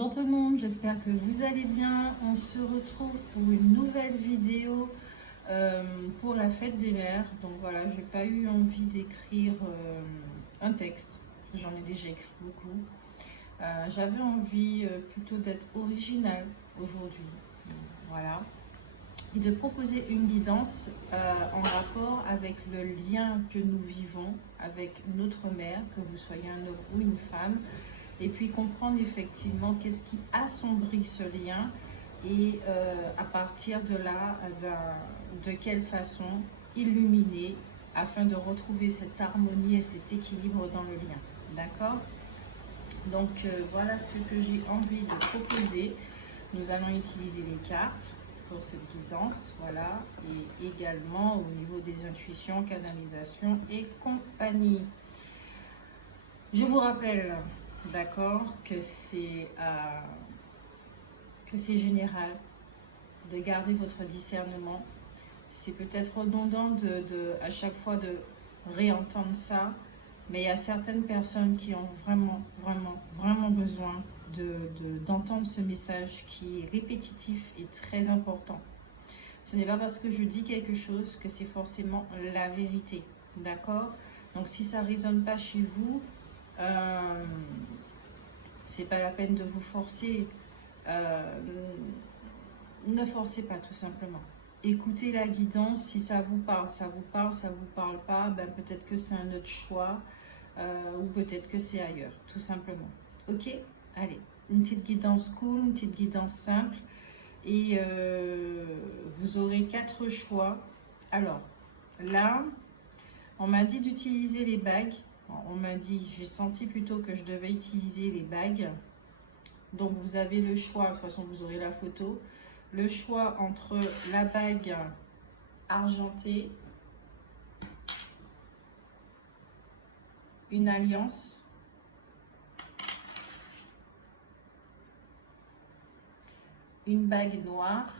Bonjour tout le monde, j'espère que vous allez bien. On se retrouve pour une nouvelle vidéo pour la fête des mères. Donc voilà, j'ai pas eu envie d'écrire un texte, j'en ai déjà écrit beaucoup. J'avais envie plutôt d'être originale aujourd'hui, voilà, et de proposer une guidance en rapport avec le lien que nous vivons avec notre mère, que vous soyez un homme ou une femme. Et puis comprendre effectivement qu'est-ce qui assombrit ce lien et à partir de là, de quelle façon illuminer afin de retrouver cette harmonie et cet équilibre dans le lien. D'accord? Donc voilà ce que j'ai envie de proposer. Nous allons utiliser les cartes pour cette guidance, voilà, et également au niveau des intuitions, canalisation et compagnie. Je vous rappelle, d'accord, que c'est général de garder votre discernement. C'est peut-être redondant à chaque fois de réentendre ça, mais il y a certaines personnes qui ont vraiment besoin d'entendre ce message qui est répétitif et très important. Ce n'est pas parce que je dis quelque chose que c'est forcément la vérité, d'accord? Donc si ça ne résonne pas chez vous, c'est pas la peine de vous forcer. Ne forcez pas, tout simplement. Écoutez la guidance, si ça vous parle, ça vous parle, ça vous parle pas, ben peut-être que c'est un autre choix ou peut-être que c'est ailleurs, tout simplement. Ok? Allez, une petite guidance cool, une petite guidance simple et vous aurez 4 choix. Alors, là, on m'a dit d'utiliser les bagues. On m'a dit, j'ai senti plutôt que je devais utiliser les bagues. Donc vous avez le choix, de toute façon vous aurez la photo, le choix entre la bague argentée, une alliance, une bague noire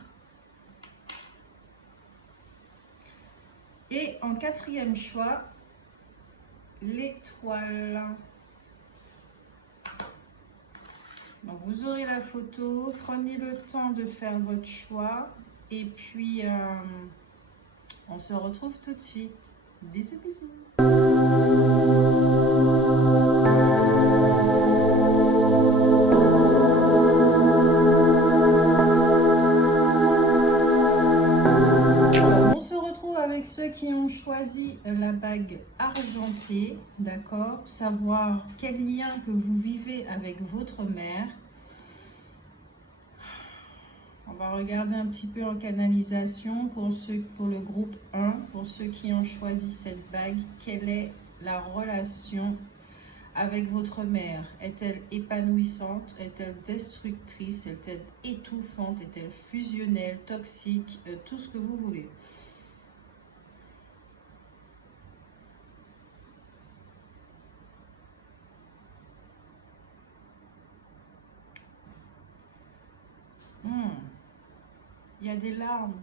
et en 4e choix, l'étoile. Donc vous aurez la photo, prenez le temps de faire votre choix et puis on se retrouve tout de suite. Bisous bisous. Alors, on se retrouve avec ceux qui ont choisi la bague argentée, d'accord? Savoir quel lien que vous vivez avec votre mère. On va regarder un petit peu en canalisation pour le groupe 1, pour ceux qui ont choisi cette bague. Quelle est la relation avec votre mère? Est-elle épanouissante? Est-elle destructrice? Est-elle étouffante? Est-elle fusionnelle, toxique? Tout ce que vous voulez. Il y a des larmes.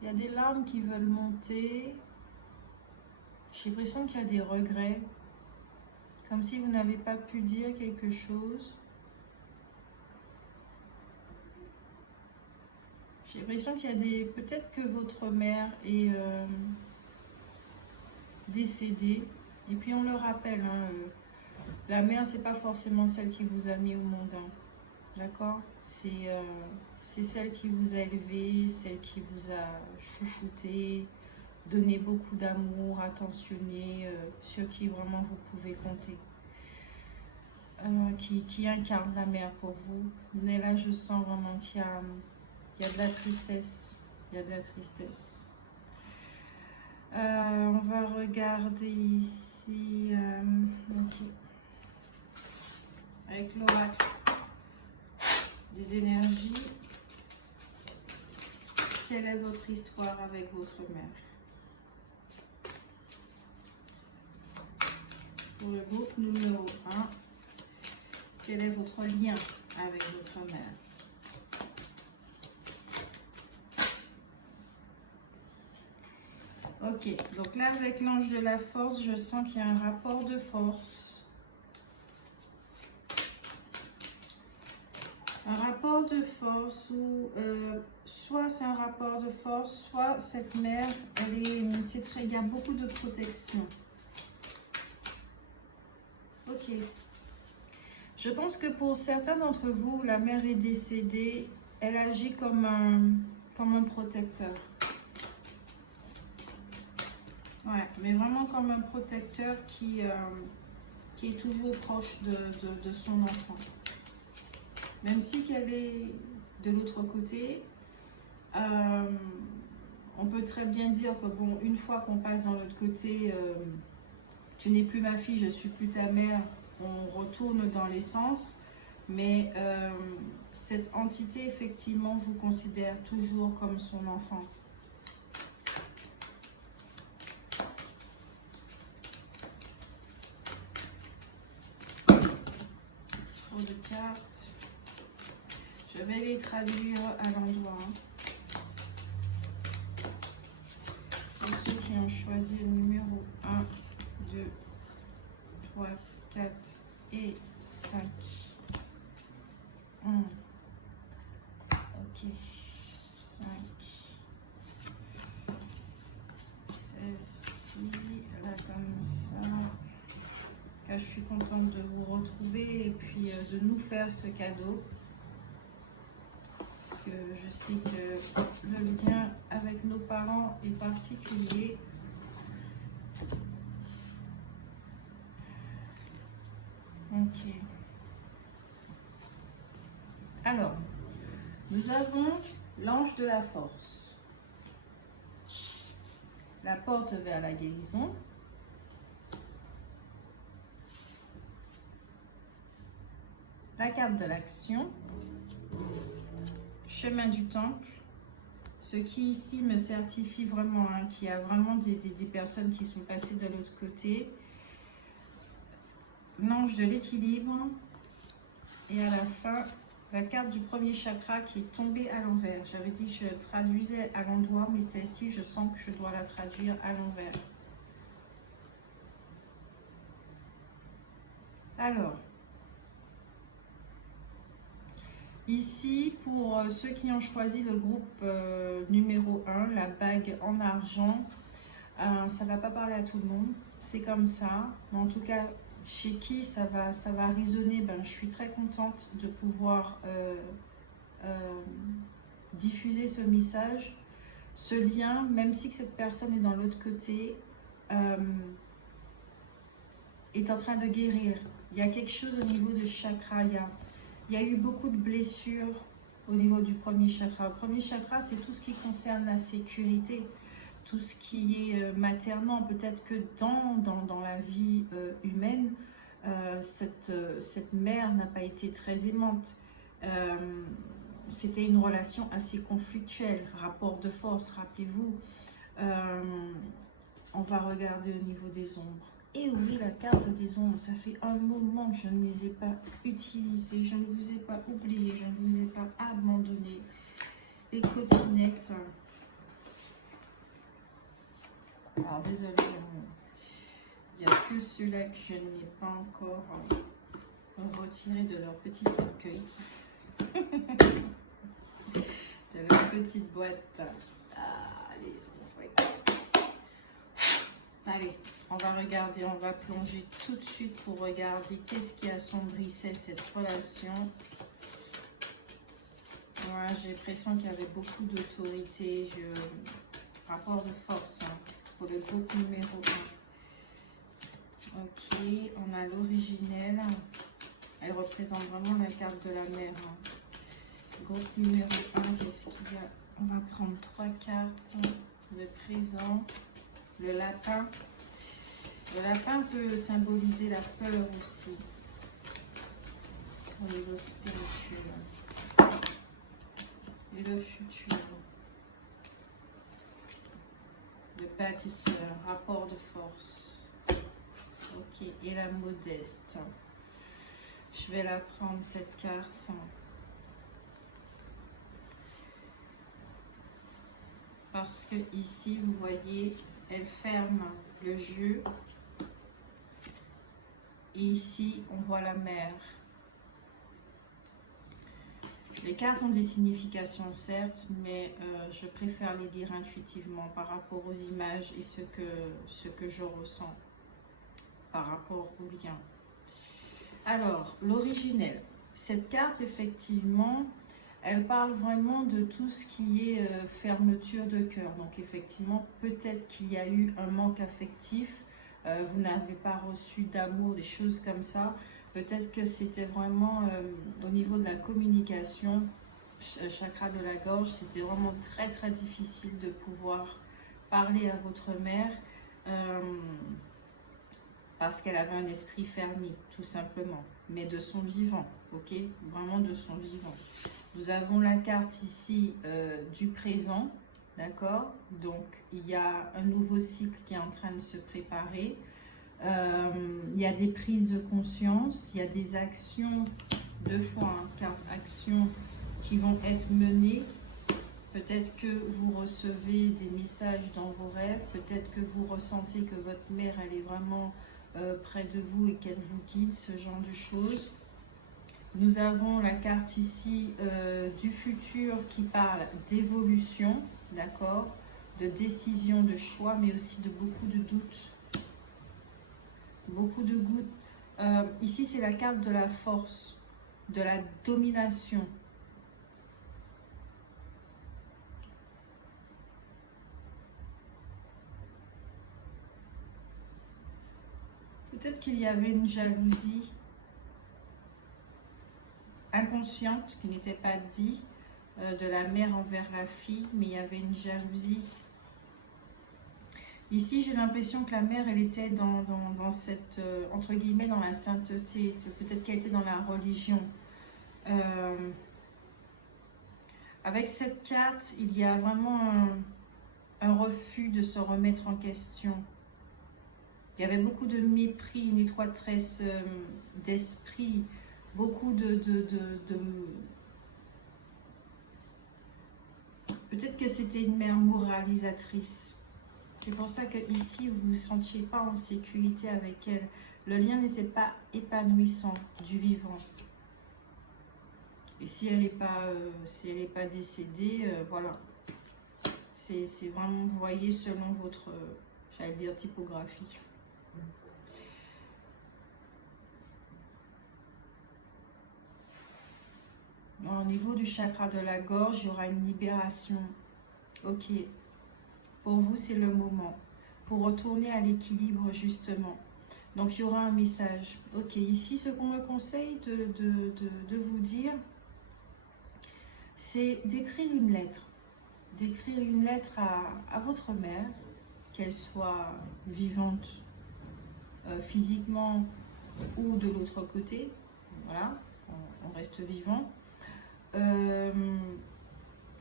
Il y a des larmes qui veulent monter. J'ai l'impression qu'il y a des regrets. Comme si vous n'avez pas pu dire quelque chose. J'ai l'impression qu'il y a des... Peut-être que votre mère est décédée. Et puis on le rappelle, hein, la mère, c'est pas forcément celle qui vous a mis au monde. Hein. D'accord? C'est celle qui vous a élevé, celle qui vous a chouchouté, donné beaucoup d'amour, attentionné, sur qui vraiment vous pouvez compter. Qui incarne la mère pour vous. Mais là, je sens vraiment qu'il y a de la tristesse. Il y a de la tristesse. On va regarder ici. Ok. Avec l'oracle. Les énergies. Quelle est votre histoire avec votre mère? Pour le groupe numéro 1, quel est votre lien avec votre mère? Ok, donc là avec l'ange de la force, je sens qu'il y a un rapport de force. de force ou soit c'est un rapport de force, soit cette mère, il y a beaucoup de protection. Ok. Je pense que pour certains d'entre vous, la mère est décédée, elle agit comme un protecteur. Ouais, mais vraiment comme un protecteur qui est toujours proche de son enfant. Même si qu'elle est de l'autre côté, on peut très bien dire que bon, une fois qu'on passe dans l'autre côté, tu n'es plus ma fille, je suis plus ta mère, on retourne dans l'essence, mais cette entité effectivement vous considère toujours comme son enfant. Trop de cartes. Je vais les traduire à l'endroit. Pour ceux qui ont choisi le numéro 1, 2, 3, 4 et 5. Ok. 5. Celle-ci, là comme ça. Là, je suis contente de vous retrouver et puis de nous faire ce cadeau. Parce que je sais que le lien avec nos parents est particulier. Ok. Alors, nous avons l'ange de la force. La porte vers la guérison. La carte de l'action. Chemin du temple. Ce qui ici me certifie vraiment qu'il y a vraiment des personnes qui sont passées de l'autre côté. L'ange de l'équilibre. Et à la fin, la carte du premier chakra qui est tombée à l'envers. J'avais dit que je traduisais à l'endroit, mais celle-ci, je sens que je dois la traduire à l'envers. Alors, ici, pour ceux qui ont choisi le groupe numéro 1, la bague en argent, ça ne va pas parler à tout le monde, c'est comme ça. Mais en tout cas, chez qui ça va résonner, ben, je suis très contente de pouvoir diffuser ce message, ce lien, même si que cette personne est dans l'autre côté, est en train de guérir. Il y a quelque chose au niveau de chakra, il y a eu beaucoup de blessures au niveau du premier chakra. Le premier chakra, c'est tout ce qui concerne la sécurité, tout ce qui est maternant. Peut-être que dans la vie humaine, cette mère n'a pas été très aimante. C'était une relation assez conflictuelle, rapport de force, rappelez-vous. On va regarder au niveau des ombres. Et oui, la carte des ombres, ça fait un moment que je ne les ai pas utilisées, je ne vous ai pas oublié, je ne vous ai pas abandonné. Les copinettes. Alors, désolée, il n'y a que ceux-là que je n'ai pas encore retiré de leur petit cercueil. De leur petite boîte. Allez, on va regarder, on va plonger tout de suite pour regarder qu'est-ce qui assombrissait cette relation. Ouais, j'ai l'impression qu'il y avait beaucoup d'autorité, rapport de force pour le groupe numéro 1. Ok, on a l'originelle. Elle représente vraiment la carte de la mère. Groupe numéro 1, qu'est-ce qu'il y a? On va prendre 3 cartes. Le présent. Le lapin. Le lapin peut symboliser la peur aussi. Au niveau spirituel. Et le futur. Le bâtisseur. Rapport de force. Ok. Et la modeste. Je vais la prendre cette carte. Parce que ici, vous voyez, elle ferme le jeu. Et ici, on voit la mer. Les cartes ont des significations, certes, mais je préfère les lire intuitivement par rapport aux images et ce que je ressens par rapport au lien. Alors, l'originel. Cette carte, effectivement, elle parle vraiment de tout ce qui est fermeture de cœur. Donc, effectivement, peut-être qu'il y a eu un manque affectif. Vous n'avez pas reçu d'amour, des choses comme ça. Peut-être que c'était vraiment au niveau de la communication, chakra de la gorge, c'était vraiment très très difficile de pouvoir parler à votre mère parce qu'elle avait un esprit fermé, tout simplement, mais de son vivant, ok? Vraiment de son vivant. Nous avons la carte ici du présent, d'accord? Donc, il y a un nouveau cycle qui est en train de se préparer. Il y a des prises de conscience, il y a des actions, deux fois, hein, carte action, qui vont être menées. Peut-être que vous recevez des messages dans vos rêves, peut-être que vous ressentez que votre mère, elle est vraiment près de vous et qu'elle vous guide, ce genre de choses. Nous avons la carte ici du futur qui parle d'évolution, d'accord, de décision, de choix, mais aussi de beaucoup de doutes. Beaucoup de gouttes. Ici, c'est la carte de la force, de la domination. Peut-être qu'il y avait une jalousie inconsciente qui n'était pas dit de la mère envers la fille, mais il y avait une jalousie. Ici, j'ai l'impression que la mère, elle était dans cette, entre guillemets, dans la sainteté. Peut-être qu'elle était dans la religion. Avec cette carte, il y a vraiment un refus de se remettre en question. Il y avait beaucoup de mépris, une étroitesse d'esprit, beaucoup de peut-être que c'était une mère moralisatrice. C'est pour ça que ici vous ne vous sentiez pas en sécurité avec elle. Le lien n'était pas épanouissant du vivant. Et si elle n'est pas décédée, voilà. C'est vraiment, vous voyez, selon votre, j'allais dire, typographie. Au niveau du chakra de la gorge, il y aura une libération. Ok. Pour vous, c'est le moment. Pour retourner à l'équilibre, justement. Donc, il y aura un message. Ok, ici, ce qu'on me conseille de vous dire, c'est d'écrire une lettre. D'écrire une lettre à votre mère, qu'elle soit vivante physiquement ou de l'autre côté. Voilà, on reste vivant.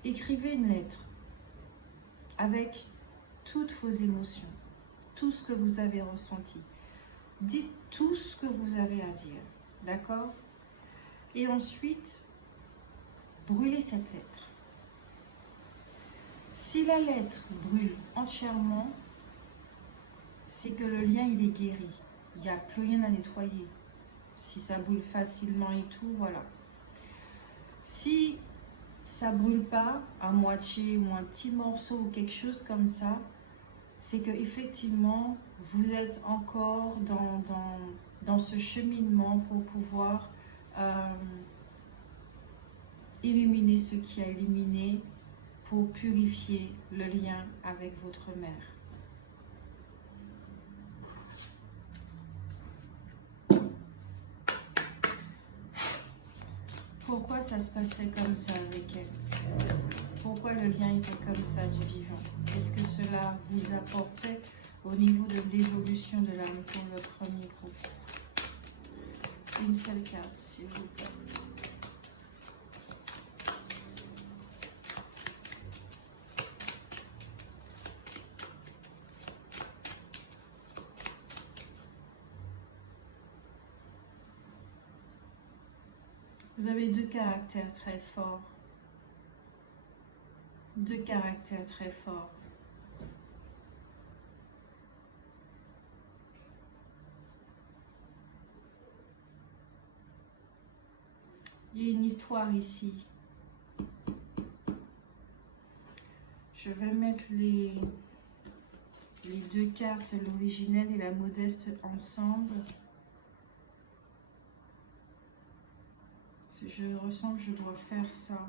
Écrivez une lettre avec toutes vos émotions, tout ce que vous avez ressenti. Dites tout ce que vous avez à dire, d'accord? Et ensuite, brûlez cette lettre. Si la lettre brûle entièrement, c'est que le lien, il est guéri. Il n'y a plus rien à nettoyer. Si ça brûle facilement et tout, voilà. Si ça brûle pas à moitié ou un petit morceau ou quelque chose comme ça, c'est que effectivement vous êtes encore dans ce cheminement pour pouvoir illuminer ce qui a illuminé, pour purifier le lien avec votre mère. Pourquoi ça se passait comme ça avec elle? Pourquoi le lien était comme ça du vivant? Qu'est-ce que cela vous apportait au niveau de l'évolution de l'âme pour le premier groupe? Une seule carte, s'il vous plaît. Vous avez deux caractères très forts. Deux caractères très forts. Il y a une histoire ici Je vais mettre les deux cartes, l'originelle et la modeste, ensemble. Je ressens que je dois faire ça.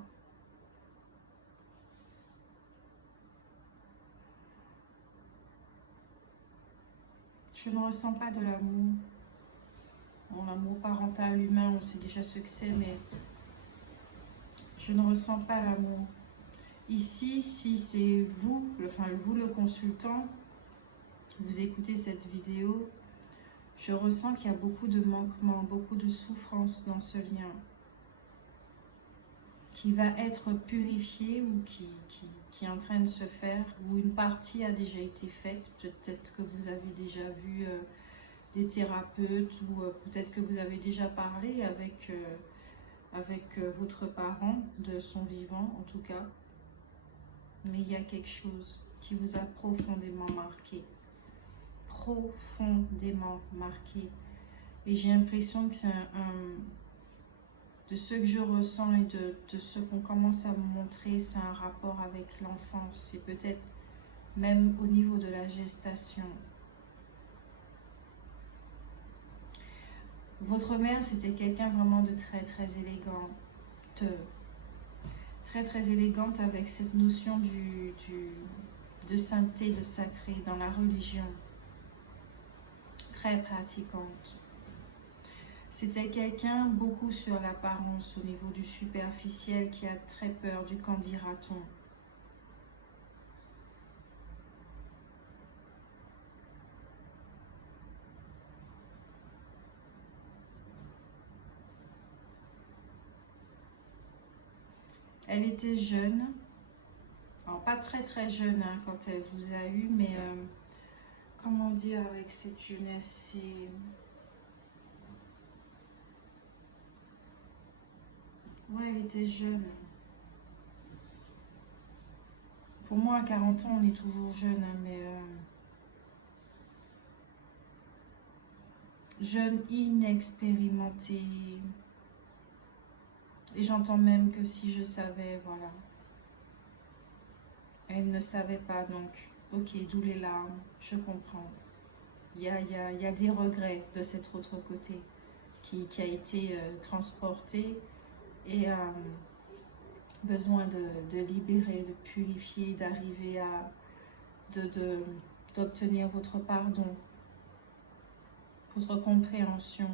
Je ne ressens pas de l'amour. Mon amour parental humain, on sait déjà ce que c'est, mais je ne ressens pas l'amour. Ici, si c'est vous, vous le consultant, vous écoutez cette vidéo, je ressens qu'il y a beaucoup de manquements, beaucoup de souffrance dans ce lien, qui va être purifié ou qui est en train de se faire, ou une partie a déjà été faite. Peut-être que vous avez déjà vu des thérapeutes, ou peut-être que vous avez déjà parlé avec votre parent de son vivant, en tout cas. Mais il y a quelque chose qui vous a profondément marqué. Profondément marqué. Et j'ai l'impression que c'est de ce que je ressens et de ce qu'on commence à me montrer, c'est un rapport avec l'enfance. C'est peut-être même au niveau de la gestation. Votre mère, c'était quelqu'un vraiment de très très élégante. Très très élégante, avec cette notion de sainteté, de sacré dans la religion. Très pratiquante. C'était quelqu'un beaucoup sur l'apparence, au niveau du superficiel, qui a très peur du qu'en dira-t-on. Elle était jeune, alors pas très très jeune hein, quand elle vous a eu, mais comment dire, avec cette jeunesse, c'est... Ouais, elle était jeune. Pour moi, à 40 ans, on est toujours jeune, hein, mais... jeune, inexpérimentée. Et j'entends même que si je savais, voilà. Elle ne savait pas, donc, ok, d'où les larmes, je comprends. Il y a des regrets de cet autre côté qui a été transporté et besoin de libérer, de purifier, d'arriver à d'obtenir votre pardon, votre compréhension,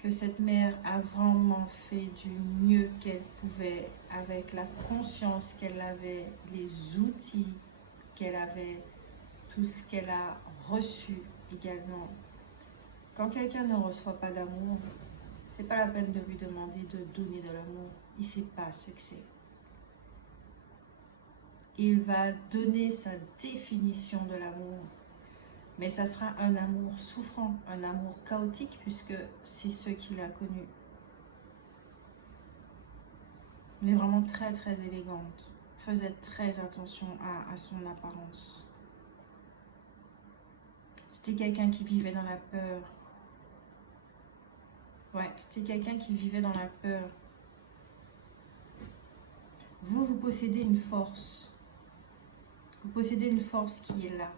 que cette mère a vraiment fait du mieux qu'elle pouvait avec la conscience qu'elle avait, les outils qu'elle avait, tout ce qu'elle a reçu également. Quand quelqu'un ne reçoit pas d'amour, c'est pas la peine de lui demander de donner de l'amour. Il ne sait pas ce que c'est. Il va donner sa définition de l'amour. Mais ça sera un amour souffrant, un amour chaotique, puisque c'est ce qu'il a connu. Elle est vraiment très très élégante. Faisait très attention à son apparence. C'était quelqu'un qui vivait dans la peur. Ouais, c'était quelqu'un qui vivait dans la peur. Vous possédez une force. Vous possédez une force qui est là.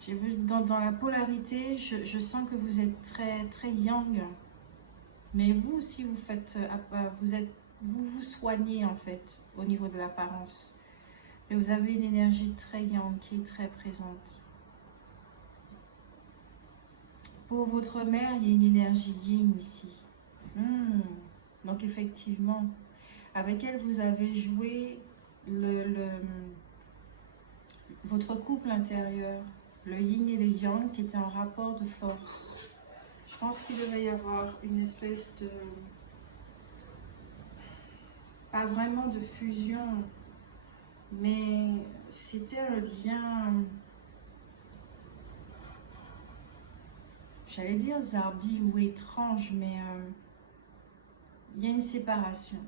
J'ai vu dans la polarité, je sens que vous êtes très très yang. Mais vous aussi, vous vous soignez en fait au niveau de l'apparence. Mais vous avez une énergie très yang qui est très présente. Pour votre mère, il y a une énergie yin ici. Donc effectivement, avec elle, vous avez joué votre couple intérieur, le yin et le yang, qui était un rapport de force. Je pense qu'il devait y avoir une espèce de... pas vraiment de fusion, mais c'était un lien... J'allais dire zarbi ou étrange, mais il y a une séparation.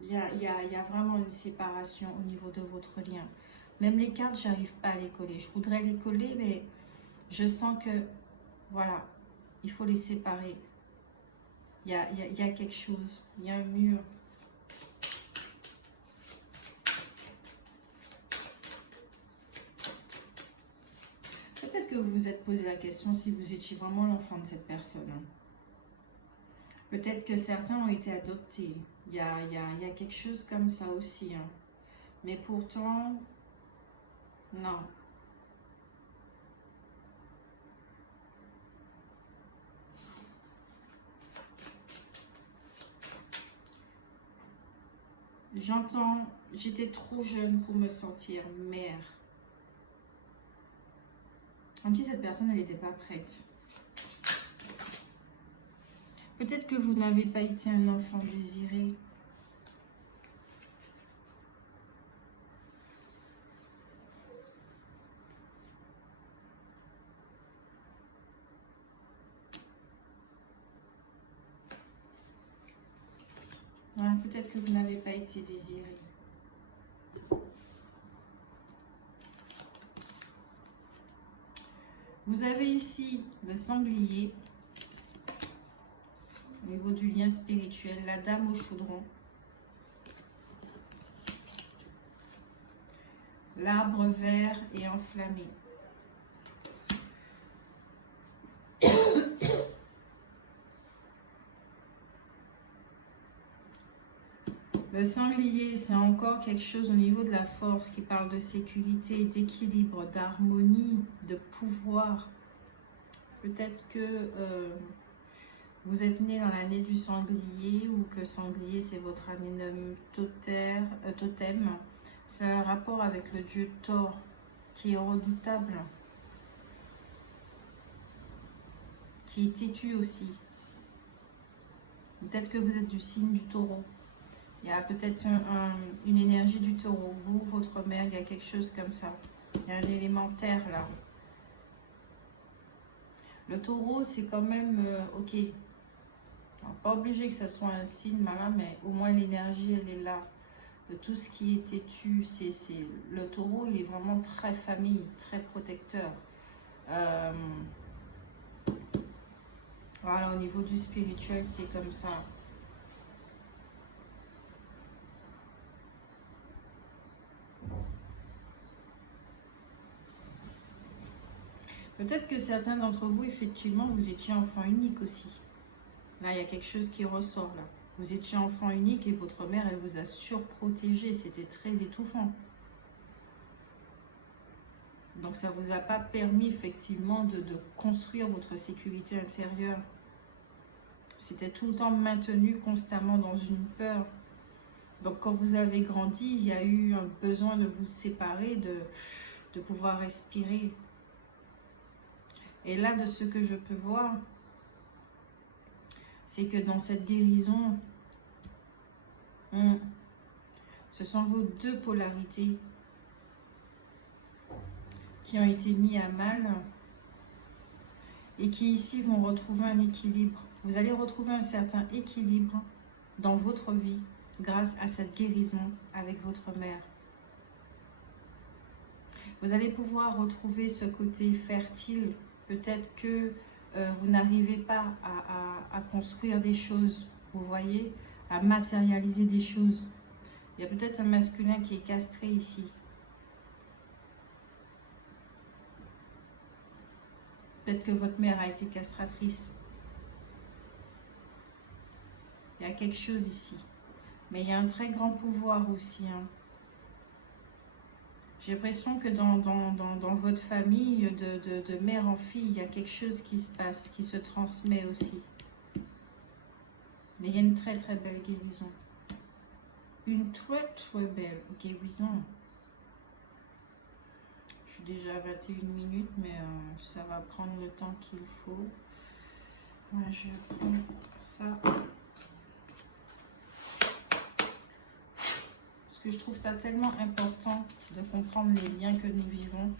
Il y a vraiment une séparation au niveau de votre lien. Même les cartes, j'arrive pas à les coller. Je voudrais les coller, mais je sens que, voilà, il faut les séparer. Il y a quelque chose. Il y a un mur. que vous vous êtes posé la question si vous étiez vraiment l'enfant de cette personne. Peut-être que certains ont été adoptés. Il y a quelque chose comme ça aussi. Hein. Mais pourtant, non. J'entends, j'étais trop jeune pour me sentir mère. Comme si cette personne, elle n'était pas prête. Peut-être que vous n'avez pas été un enfant désiré. Voilà, peut-être que vous n'avez pas été désiré. Vous avez ici le sanglier. Au niveau du lien spirituel, la dame au chaudron. L'arbre vert et enflammé. Le sanglier, c'est encore quelque chose au niveau de la force qui parle de sécurité, d'équilibre, d'harmonie, de pouvoir. Peut-être que vous êtes né dans l'année du sanglier ou que le sanglier, c'est votre année totem. C'est un rapport avec le dieu Thor qui est redoutable, qui est têtu aussi. Peut-être que vous êtes du signe du taureau. Il y a peut-être une énergie du taureau. Vous, votre mère, il y a quelque chose comme ça. Il y a un élémentaire là. Le taureau, c'est quand même ok. Pas obligé que ce soit un signe malin, mais au moins l'énergie, elle est là. De tout ce qui est têtu, le taureau, il est vraiment très famille, très protecteur. Voilà, au niveau du spirituel, c'est comme ça. Peut-être que certains d'entre vous, effectivement, vous étiez enfant unique aussi. Là, il y a quelque chose qui ressort là. Vous étiez enfant unique et votre mère, elle vous a surprotégé. C'était très étouffant. Donc, ça ne vous a pas permis, effectivement, de construire votre sécurité intérieure. C'était tout le temps maintenu constamment dans une peur. Donc, quand vous avez grandi, il y a eu un besoin de vous séparer, de pouvoir respirer. Et là, de ce que je peux voir, c'est que dans cette guérison, ce sont vos deux polarités qui ont été mis à mal et qui ici vont retrouver un équilibre. Vous allez retrouver un certain équilibre dans votre vie grâce à cette guérison avec votre mère. Vous allez pouvoir retrouver ce côté fertile. Peut-être que vous n'arrivez pas à construire des choses, vous voyez, à matérialiser des choses. Il y a peut-être un masculin qui est castré ici. Peut-être que votre mère a été castratrice. Il y a quelque chose ici. Mais il y a un très grand pouvoir aussi. Hein. J'ai l'impression que dans votre famille, de mère en fille, il y a quelque chose qui se passe, qui se transmet aussi. Mais il y a une très très belle guérison. Une très très belle guérison. Je suis déjà à 21 minutes, mais ça va prendre le temps qu'il faut. Voilà, je vais prendre ça. Parce que je trouve ça tellement important de comprendre les liens que nous vivons.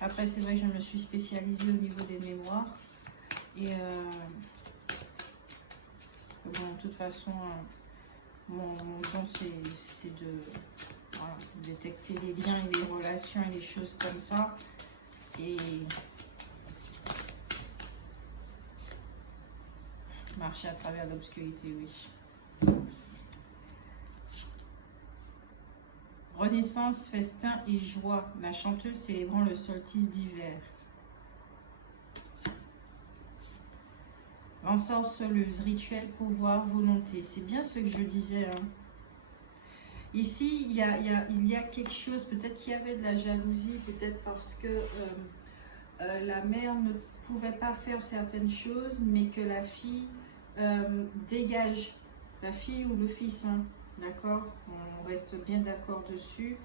Après, c'est vrai que je me suis spécialisée au niveau des mémoires. Et bon, de toute façon, mon don, c'est de voilà, détecter les liens et les relations et les choses comme ça. Et marcher à travers l'obscurité, oui. Renaissance, festin et joie. La chanteuse célébrant le solstice d'hiver. Ensorceleuse, rituel, pouvoir, volonté. C'est bien ce que je disais. Hein. Ici, il y a quelque chose, peut-être qu'il y avait de la jalousie, peut-être parce que la mère ne pouvait pas faire certaines choses, mais que la fille dégage. La fille ou le fils, hein, d'accord? On reste bien d'accord dessus.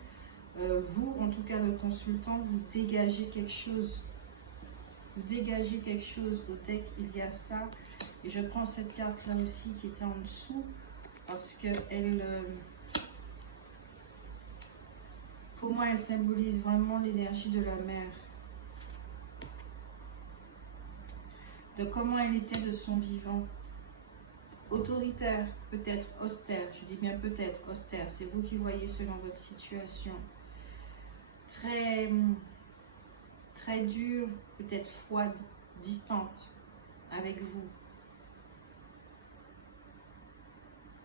Vous, en tout cas le consultant, vous dégagez quelque chose. Vous dégagez quelque chose. Au deck, il y a ça. Et je prends cette carte-là aussi qui était en dessous, parce que elle, pour moi, elle symbolise vraiment l'énergie de la mère. De comment elle était de son vivant. Autoritaire, peut-être austère, je dis bien peut-être austère, c'est vous qui voyez selon votre situation. Très, très dure, peut-être froide, distante avec vous.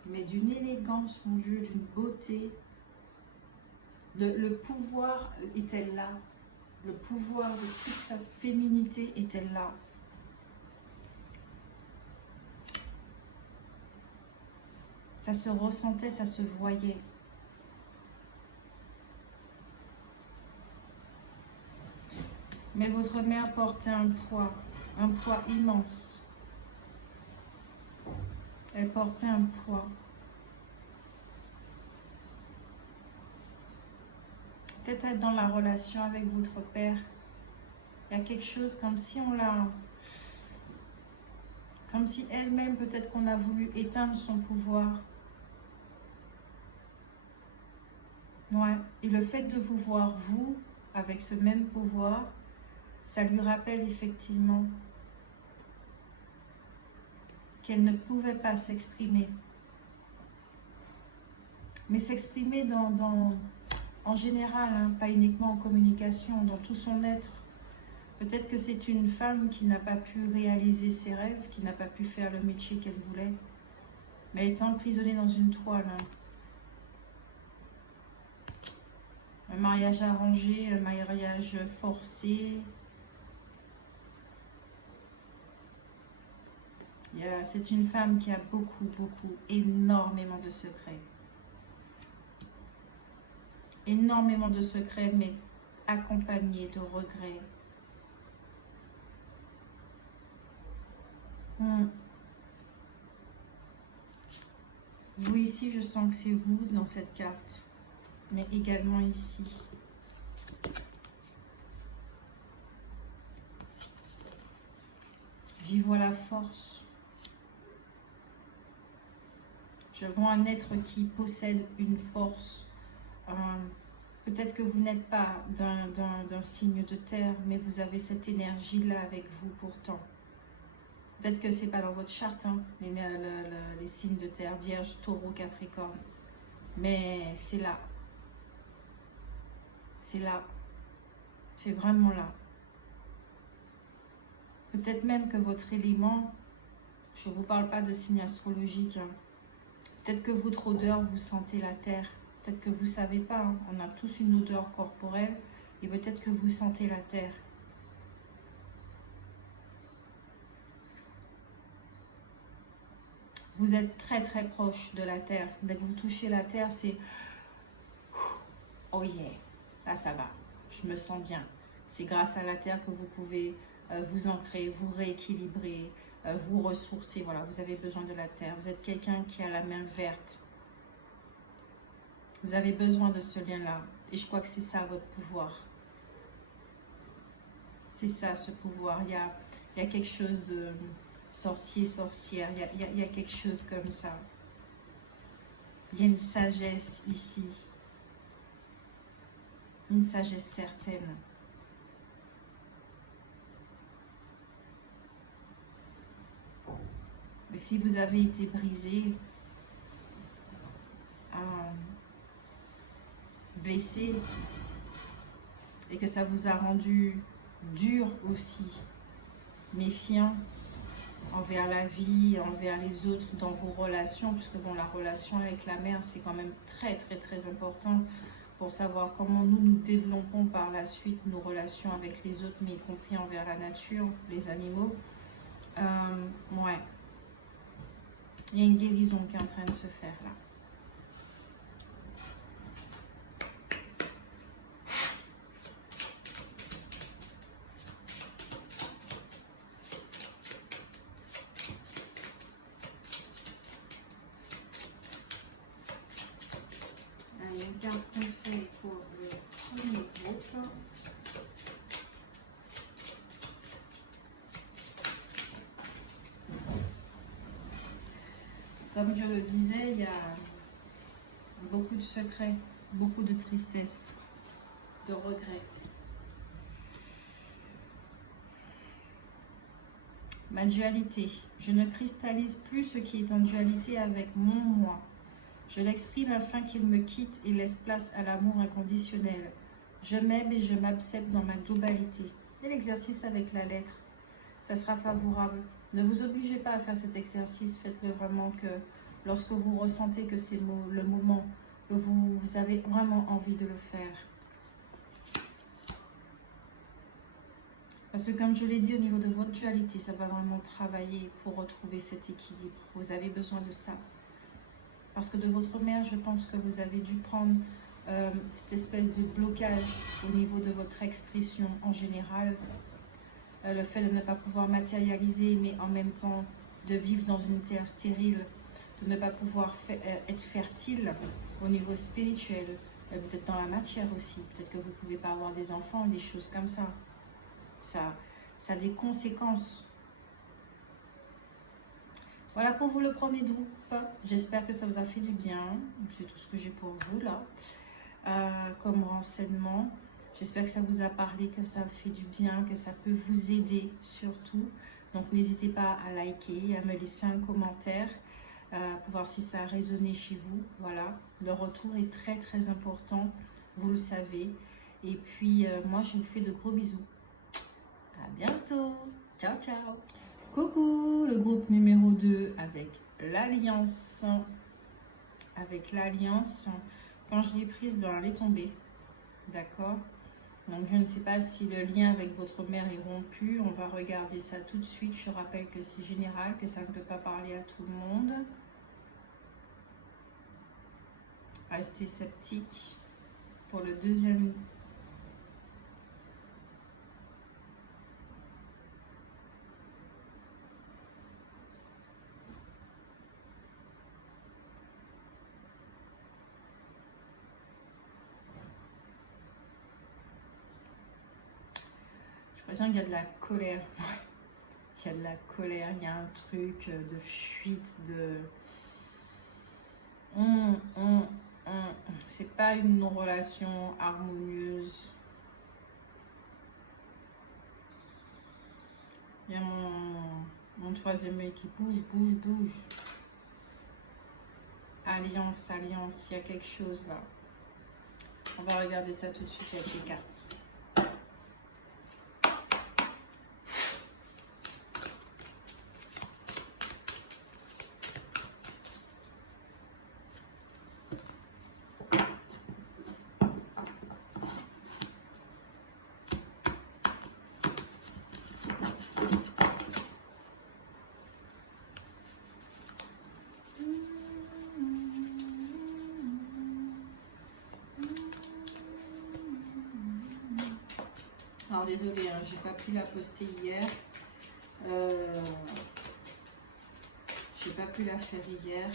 Mais d'une élégance, mon Dieu, d'une beauté. Le pouvoir est-elle là? Le pouvoir de toute sa féminité est-elle là? Ça se ressentait, ça se voyait. Mais votre mère portait un poids immense. Elle portait un poids. Peut-être être dans la relation avec votre père. Il y a quelque chose comme si on l'a... Comme si elle-même, peut-être qu'on a voulu éteindre son pouvoir. Ouais. Et le fait de vous voir, vous, avec ce même pouvoir, ça lui rappelle effectivement qu'elle ne pouvait pas s'exprimer. Mais s'exprimer en général, hein, pas uniquement en communication, dans tout son être. Peut-être que c'est une femme qui n'a pas pu réaliser ses rêves, qui n'a pas pu faire le métier qu'elle voulait. Mais elle est emprisonnée dans une toile. Hein. Un mariage arrangé, un mariage forcé. C'est une femme qui a énormément de secrets. Énormément de secrets, mais accompagnée de regrets. Vous ici, je sens que c'est vous dans cette carte, mais également ici. J'y vois la force. Je vois un être qui possède une force. Peut-être que vous n'êtes pas d'un signe de terre, mais vous avez cette énergie-là avec vous pourtant. Peut-être que ce n'est pas dans votre charte, hein, les signes de terre, Vierge, Taureau, Capricorne. Mais c'est là. C'est là. C'est vraiment là. Peut-être même que votre élément, je ne vous parle pas de signe astrologique, hein. Peut-être que votre odeur, vous sentez la terre. Peut-être que vous ne savez pas, hein. On a tous une odeur corporelle et peut-être que vous sentez la terre. Vous êtes très très proche de la terre. Dès que vous touchez la terre, c'est... Oh yeah, là ça va, je me sens bien. C'est grâce à la terre que vous pouvez vous ancrer, vous rééquilibrer, vous ressourcer. Voilà, vous avez besoin de la terre. Vous êtes quelqu'un qui a la main verte. Vous avez besoin de ce lien-là. Et je crois que c'est ça votre pouvoir. C'est ça ce pouvoir. Il y a quelque chose de... sorcier, sorcière, il y a quelque chose comme ça. Il y a une sagesse ici. Une sagesse certaine. Mais si vous avez été brisé, blessé, et que ça vous a rendu dur aussi, méfiant, envers la vie, envers les autres, dans vos relations, puisque bon, la relation avec la mère, c'est quand même très très très important pour savoir comment nous développons par la suite nos relations avec les autres, mais y compris envers la nature, les animaux. Ouais. Il y a une guérison qui est en train de se faire là. Allez, garde conseil pour le premier groupe. Comme je le disais, il y a beaucoup de secrets, beaucoup de tristesse, de regrets. Ma dualité. Je ne cristallise plus ce qui est en dualité avec mon moi. Je l'exprime afin qu'il me quitte et laisse place à l'amour inconditionnel. Je m'aime et je m'accepte dans ma globalité. Et l'exercice avec la lettre, ça sera favorable. Ne vous obligez pas à faire cet exercice. Faites-le vraiment que lorsque vous ressentez que c'est le moment, que vous avez vraiment envie de le faire. Parce que comme je l'ai dit, au niveau de votre dualité, ça va vraiment travailler pour retrouver cet équilibre. Vous avez besoin de ça. Parce que de votre mère, je pense que vous avez dû prendre cette espèce de blocage au niveau de votre expression en général. Le fait de ne pas pouvoir matérialiser, mais en même temps de vivre dans une terre stérile, de ne pas pouvoir être fertile au niveau spirituel, peut-être dans la matière aussi. Peut-être que vous ne pouvez pas avoir des enfants, des choses comme ça. Ça a des conséquences. Voilà pour vous le premier groupe. J'espère que ça vous a fait du bien. C'est tout ce que j'ai pour vous là, comme renseignement. J'espère que ça vous a parlé, que ça fait du bien, que ça peut vous aider surtout. Donc n'hésitez pas à liker, à me laisser un commentaire pour voir si ça a résonné chez vous. Voilà, le retour est très très important, vous le savez. Et puis moi je vous fais de gros bisous. À bientôt. Ciao ciao. Coucou, le groupe numéro 2 avec l'Alliance. Quand je l'ai prise, ben, elle est tombée. D'accord? Donc je ne sais pas si le lien avec votre mère est rompu. On va regarder ça tout de suite. Je rappelle que c'est général, que ça ne peut pas parler à tout le monde. Restez sceptique. Pour le deuxième. J'ai l'impression qu'il y a de la colère. Il y a de la colère, il y a un truc de fuite, de... C'est pas une relation harmonieuse. Il y a mon troisième œil qui bouge. Alliance, il y a quelque chose là. On va regarder ça tout de suite avec les cartes. Alors désolée, hein, j'ai pas pu la poster hier. J'ai pas pu la faire hier.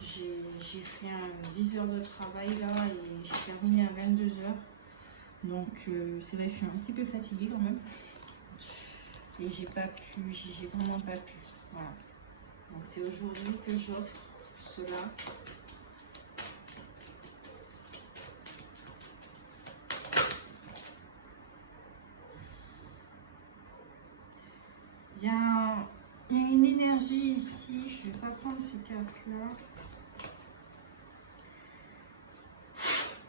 J'ai fait 10 heures de travail là et j'ai terminé à 22 heures. Donc c'est vrai, je suis un petit peu fatiguée quand même. Et j'ai vraiment pas pu. Voilà. Donc c'est aujourd'hui que j'offre cela. Il y a une énergie ici. Je ne vais pas prendre ces cartes-là.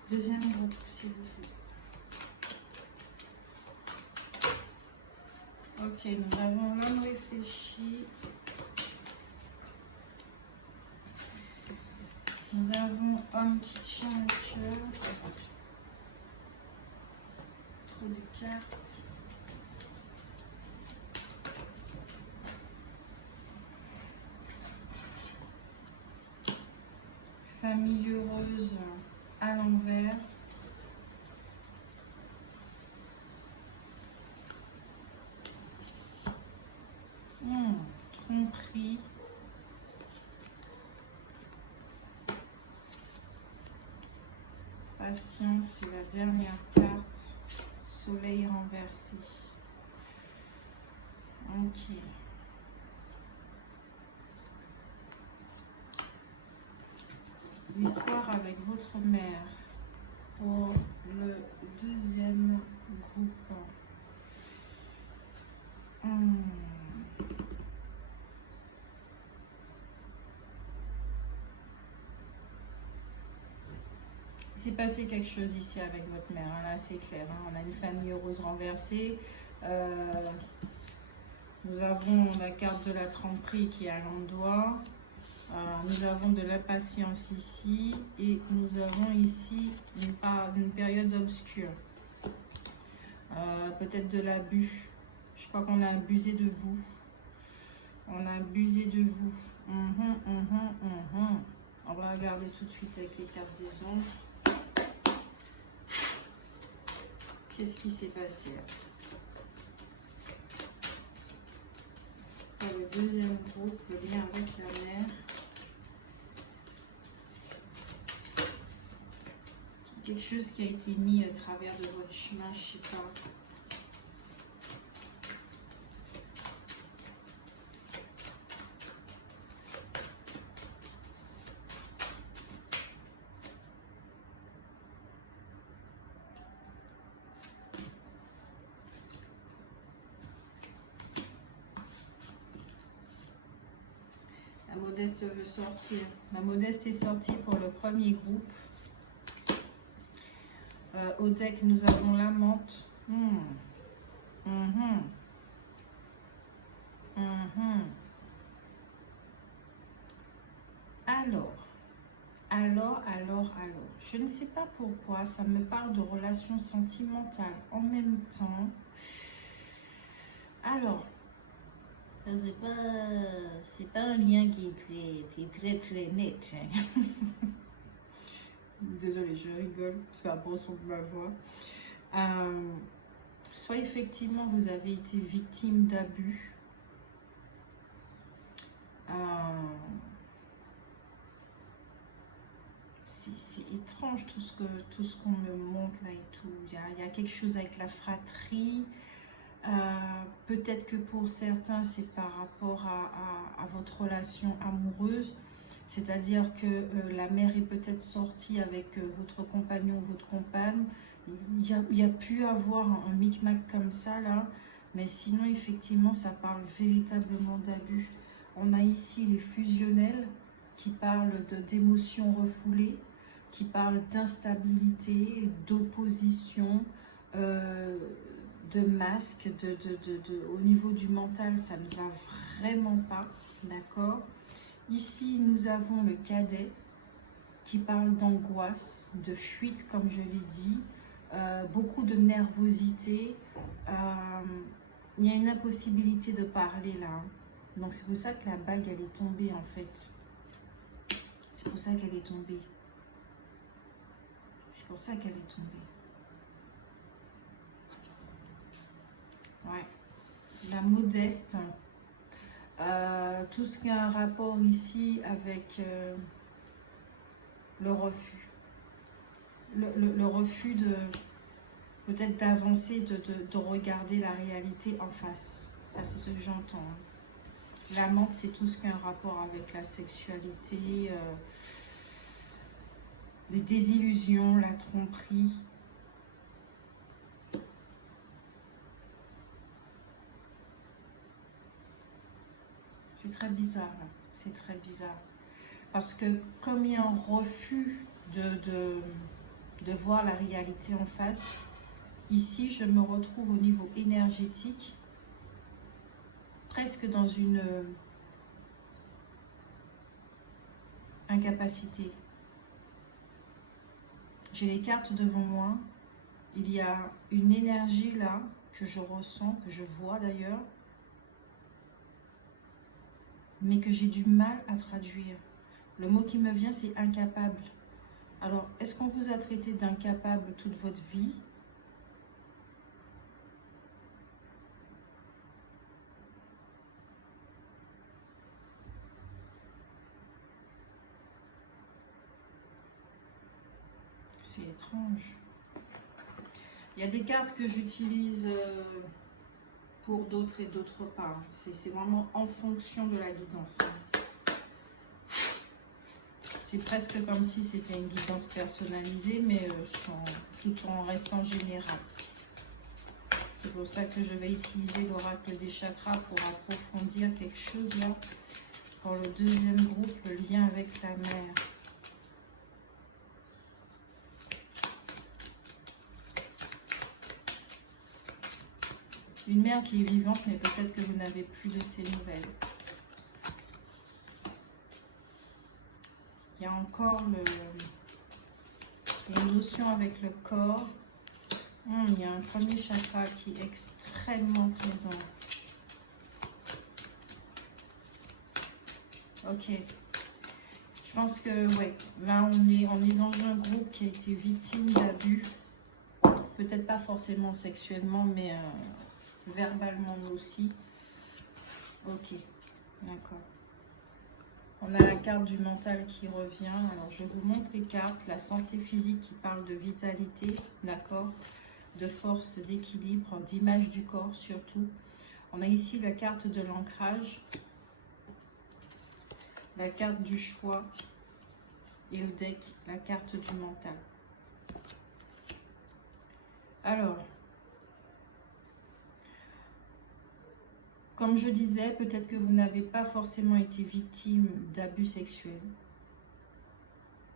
Deuxième groupe, s'il vous plaît. Ok, nous avons l'homme réfléchi. Nous avons homme qui tient le cœur. Trop de cartes. famille heureuse à l'envers. Tromperie. Patience, c'est la dernière carte. Soleil renversé. Ok. L'histoire avec votre mère pour le deuxième groupe. Il s'est passé quelque chose ici avec votre mère, hein, là c'est clair. Hein. On a une famille heureuse renversée. Nous avons la carte de la tromperie qui est à l'endroit. Nous avons de l'impatience ici. Et nous avons ici une période obscure. Peut-être de l'abus. Je crois qu'on a abusé de vous. On a abusé de vous. On va regarder tout de suite avec les cartes des ombres. Qu'est-ce qui s'est passé pour le deuxième groupe, le lien avec la mère. Quelque chose qui a été mis à travers de votre chemin, je ne sais pas. La modeste veut sortir. La modeste est sortie pour le premier groupe. Au deck, nous avons la menthe. Alors, je ne sais pas pourquoi, ça me parle de relations sentimentales en même temps. Alors, c'est pas un lien qui est très net. Désolée, je rigole, c'est pas pour son de ma voix. Soit effectivement vous avez été victime d'abus. C'est étrange tout ce qu'on me montre là et tout. Il y a quelque chose avec la fratrie. Peut-être que pour certains c'est par rapport à votre relation amoureuse. C'est-à-dire que la mère est peut-être sortie avec votre compagnon ou votre compagne. Il y a pu avoir un micmac comme ça là. Mais sinon effectivement ça parle véritablement d'abus. On a ici les fusionnels qui parlent d'émotions refoulées, qui parlent d'instabilité, d'opposition, de masque, au niveau du mental, ça ne va vraiment pas, d'accord? Ici, nous avons le cadet qui parle d'angoisse, de fuite, comme je l'ai dit, beaucoup de nervosité. Il y a une impossibilité de parler là. Donc, c'est pour ça que la bague, elle est tombée, en fait. C'est pour ça qu'elle est tombée. C'est pour ça qu'elle est tombée. Ouais. La modeste. Tout ce qui a un rapport ici avec le refus. Le refus de peut-être d'avancer, de regarder la réalité en face. Ça, c'est ce que j'entends. La menthe, c'est tout ce qui a un rapport avec la sexualité, les désillusions, la tromperie. C'est très bizarre, c'est très bizarre. Parce que comme il y a un refus de voir la réalité en face, ici, je me retrouve au niveau énergétique, presque dans une incapacité. J'ai les cartes devant moi. Il y a une énergie là que je ressens, que je vois d'ailleurs, mais que j'ai du mal à traduire. Le mot qui me vient, c'est incapable. Alors, est-ce qu'on vous a traité d'incapable toute votre vie? C'est étrange. Il y a des cartes que j'utilise pour d'autres et d'autres pas. C'est vraiment en fonction de la guidance. C'est presque comme si c'était une guidance personnalisée, mais tout en restant général. C'est pour ça que je vais utiliser l'oracle des chakras pour approfondir quelque chose là. Pour le deuxième groupe, le lien avec la mer. Une mère qui est vivante, mais peut-être que vous n'avez plus de ses nouvelles. Il y a encore une notion avec le corps. Il y a un premier chakra qui est extrêmement présent. Ok. Je pense que, ouais, là, on est dans un groupe qui a été victime d'abus. Peut-être pas forcément sexuellement, mais verbalement aussi. Ok, d'accord. On a la carte du mental qui revient. Alors, je vous montre les cartes. La santé physique qui parle de vitalité, d'accord, de force, d'équilibre, d'image du corps surtout. On a ici la carte de l'ancrage, la carte du choix et au deck, la carte du mental. Alors, comme je disais, peut-être que vous n'avez pas forcément été victime d'abus sexuels.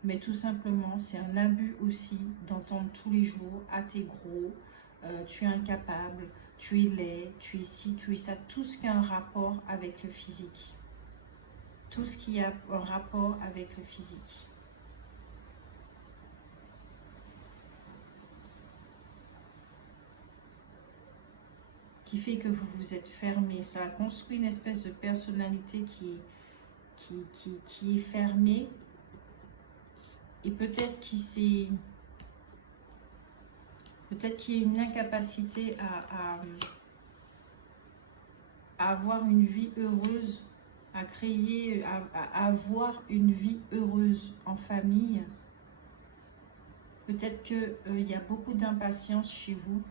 Mais tout simplement, c'est un abus aussi d'entendre tous les jours, ah t'es gros, tu es incapable, tu es laid, tu es ci, tu es ça. Tout ce qui a un rapport avec le physique. Tout ce qui a un rapport avec le physique. Qui fait que vous vous êtes fermé. Ça a construit une espèce de personnalité qui est fermée. Et peut-être qu'il y a une incapacité à avoir une vie heureuse, à créer, à avoir une vie heureuse en famille. Peut-être qu'il y a beaucoup d'impatience chez vous.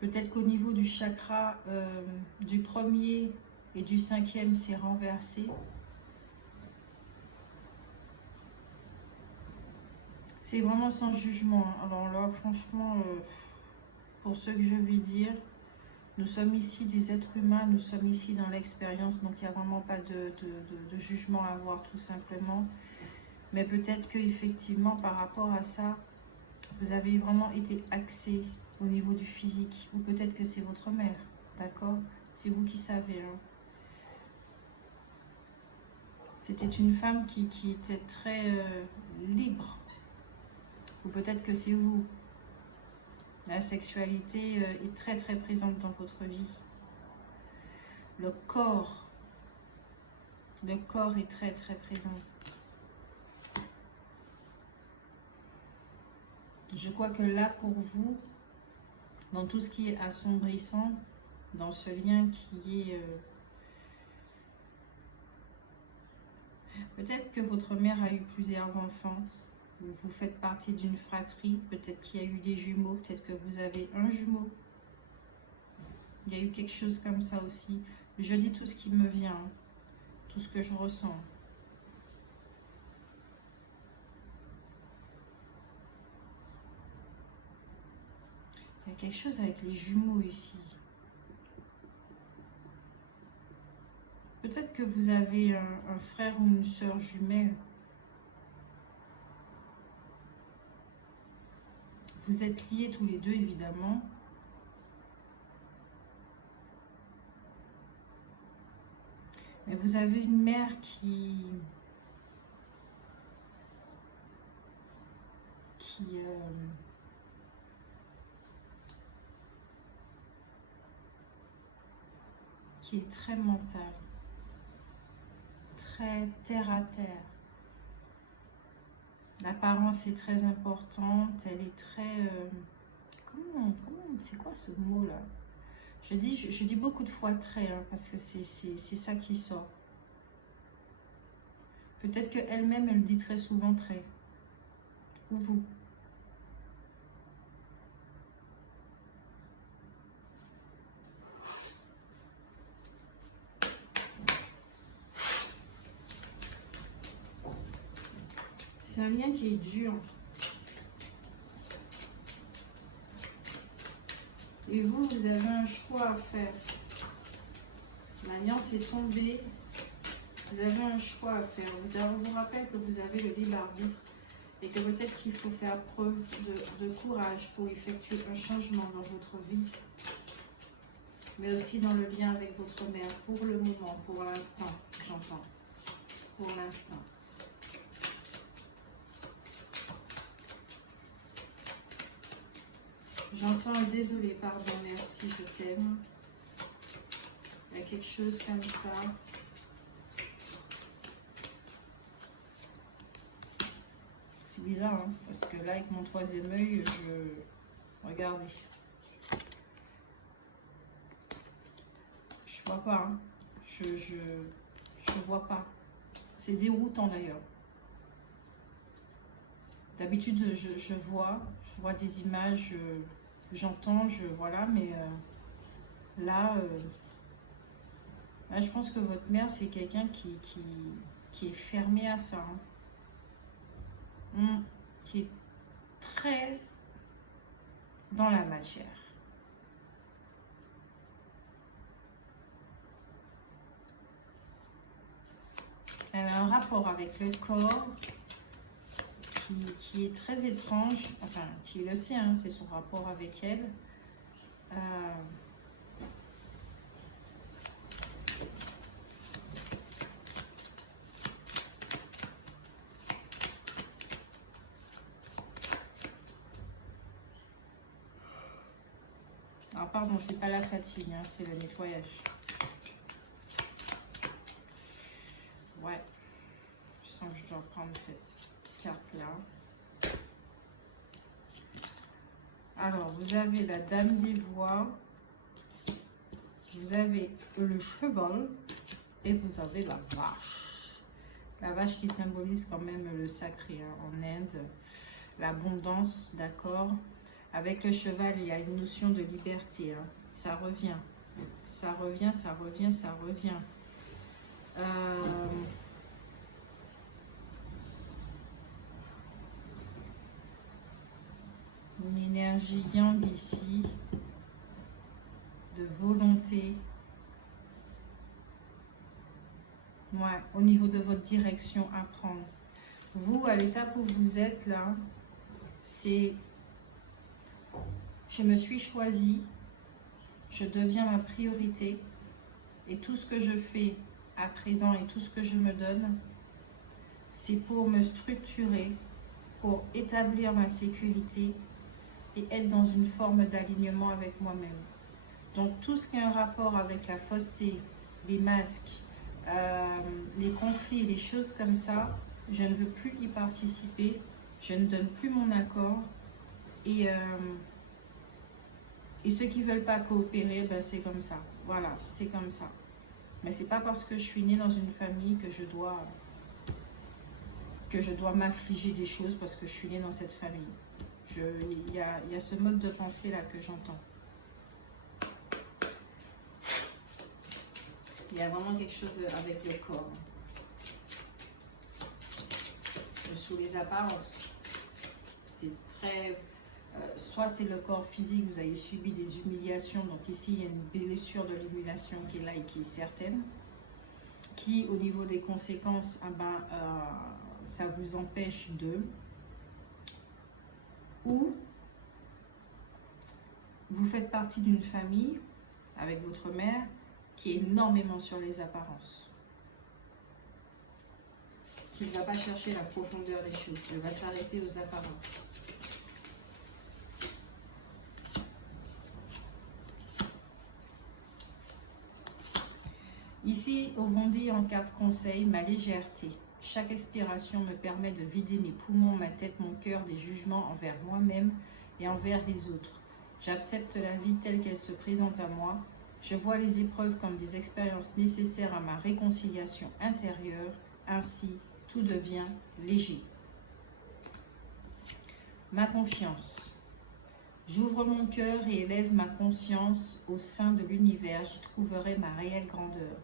Peut-être qu'au niveau du chakra du premier et du cinquième, c'est renversé. C'est vraiment sans jugement. Alors là, franchement, pour ce que je vais dire, nous sommes ici des êtres humains, nous sommes ici dans l'expérience, donc il n'y a vraiment pas de jugement à avoir tout simplement. Mais peut-être qu'effectivement, par rapport à ça, vous avez vraiment été axé au niveau du physique. Ou peut-être que c'est votre mère, d'accord? C'est vous qui savez. Hein. C'était une femme qui était très libre. Ou peut-être que c'est vous. La sexualité est très très présente dans votre vie. Le corps est très très présent. Je crois que là pour vous, dans tout ce qui est assombrissant, dans ce lien qui est... peut-être que votre mère a eu plusieurs enfants. Vous faites partie d'une fratrie, peut-être qu'il y a eu des jumeaux, peut-être que vous avez un jumeau. Il y a eu quelque chose comme ça aussi. Je dis tout ce qui me vient, tout ce que je ressens. Il y a quelque chose avec les jumeaux ici. Peut-être que vous avez un frère ou une sœur jumelle. Vous êtes liés tous les deux, évidemment. Mais vous avez une mère qui est très mentale. très terre à terre. L'apparence est très importante, elle est très... c'est quoi ce mot-là? Je dis beaucoup de fois très, hein, parce que c'est ça qui sort. Peut-être qu'elle-même, elle dit très souvent très. Ou vous. C'est un lien qui est dur. Et vous, vous avez un choix à faire. L'alliance est tombée. Vous avez un choix à faire. Je vous rappelle que vous avez le libre arbitre et que peut-être qu'il faut faire preuve de courage pour effectuer un changement dans votre vie, mais aussi dans le lien avec votre mère, pour le moment, pour l'instant, j'entends. Pour l'instant. J'entends désolé, pardon, merci, je t'aime. Il y a quelque chose comme ça. C'est bizarre, hein, parce que là, avec mon troisième œil, regardez. Je vois pas, hein. Je vois pas. C'est déroutant d'ailleurs. D'habitude, je vois des images, j'entends, voilà, mais là, je pense que votre mère, c'est quelqu'un qui est fermé à ça. Hein. Qui est très dans la matière. Elle a un rapport avec le corps qui est très étrange, enfin, qui est le sien, c'est son rapport avec elle. Alors, pardon, c'est pas la fatigue, hein, c'est le nettoyage. Ouais, je sens que je dois prendre cette carte-là. Alors, vous avez la Dame des Voix, vous avez le cheval et vous avez la vache. La vache qui symbolise quand même le sacré, hein, en Inde, l'abondance, d'accord. Avec le cheval, il y a une notion de liberté, hein. Ça revient, ça revient, ça revient, ça revient. Une énergie yang ici, de volonté. Ouais, au niveau de votre direction à prendre. Vous, à l'étape où vous êtes là, c'est... Je me suis choisie, je deviens ma priorité et tout ce que je fais à présent et tout ce que je me donne, c'est pour me structurer, pour établir ma sécurité et être dans une forme d'alignement avec moi-même. Donc tout ce qui a un rapport avec la fausseté, les masques, les conflits, les choses comme ça, je ne veux plus y participer, je ne donne plus mon accord et ceux qui ne veulent pas coopérer, ben c'est comme ça. Voilà, c'est comme ça. Mais c'est pas parce que je suis née dans une famille que je dois m'affliger des choses parce que je suis née dans cette famille. Il y a ce mode de pensée là que j'entends. Il y a vraiment quelque chose avec le corps. Sous les apparences. C'est très... soit c'est le corps physique, vous avez subi des humiliations. Donc ici, il y a une blessure de l'humiliation qui est là et qui est certaine. Qui, au niveau des conséquences, ça vous empêche de... Ou vous faites partie d'une famille avec votre mère qui est énormément sur les apparences. Qui ne va pas chercher la profondeur des choses. Elle va s'arrêter aux apparences. Ici, au Vendée, en carte conseil, ma légèreté. Chaque expiration me permet de vider mes poumons, ma tête, mon cœur des jugements envers moi-même et envers les autres. J'accepte la vie telle qu'elle se présente à moi. Je vois les épreuves comme des expériences nécessaires à ma réconciliation intérieure. Ainsi, tout devient léger. Ma confiance. J'ouvre mon cœur et élève ma conscience au sein de l'univers. J'y trouverai ma réelle grandeur.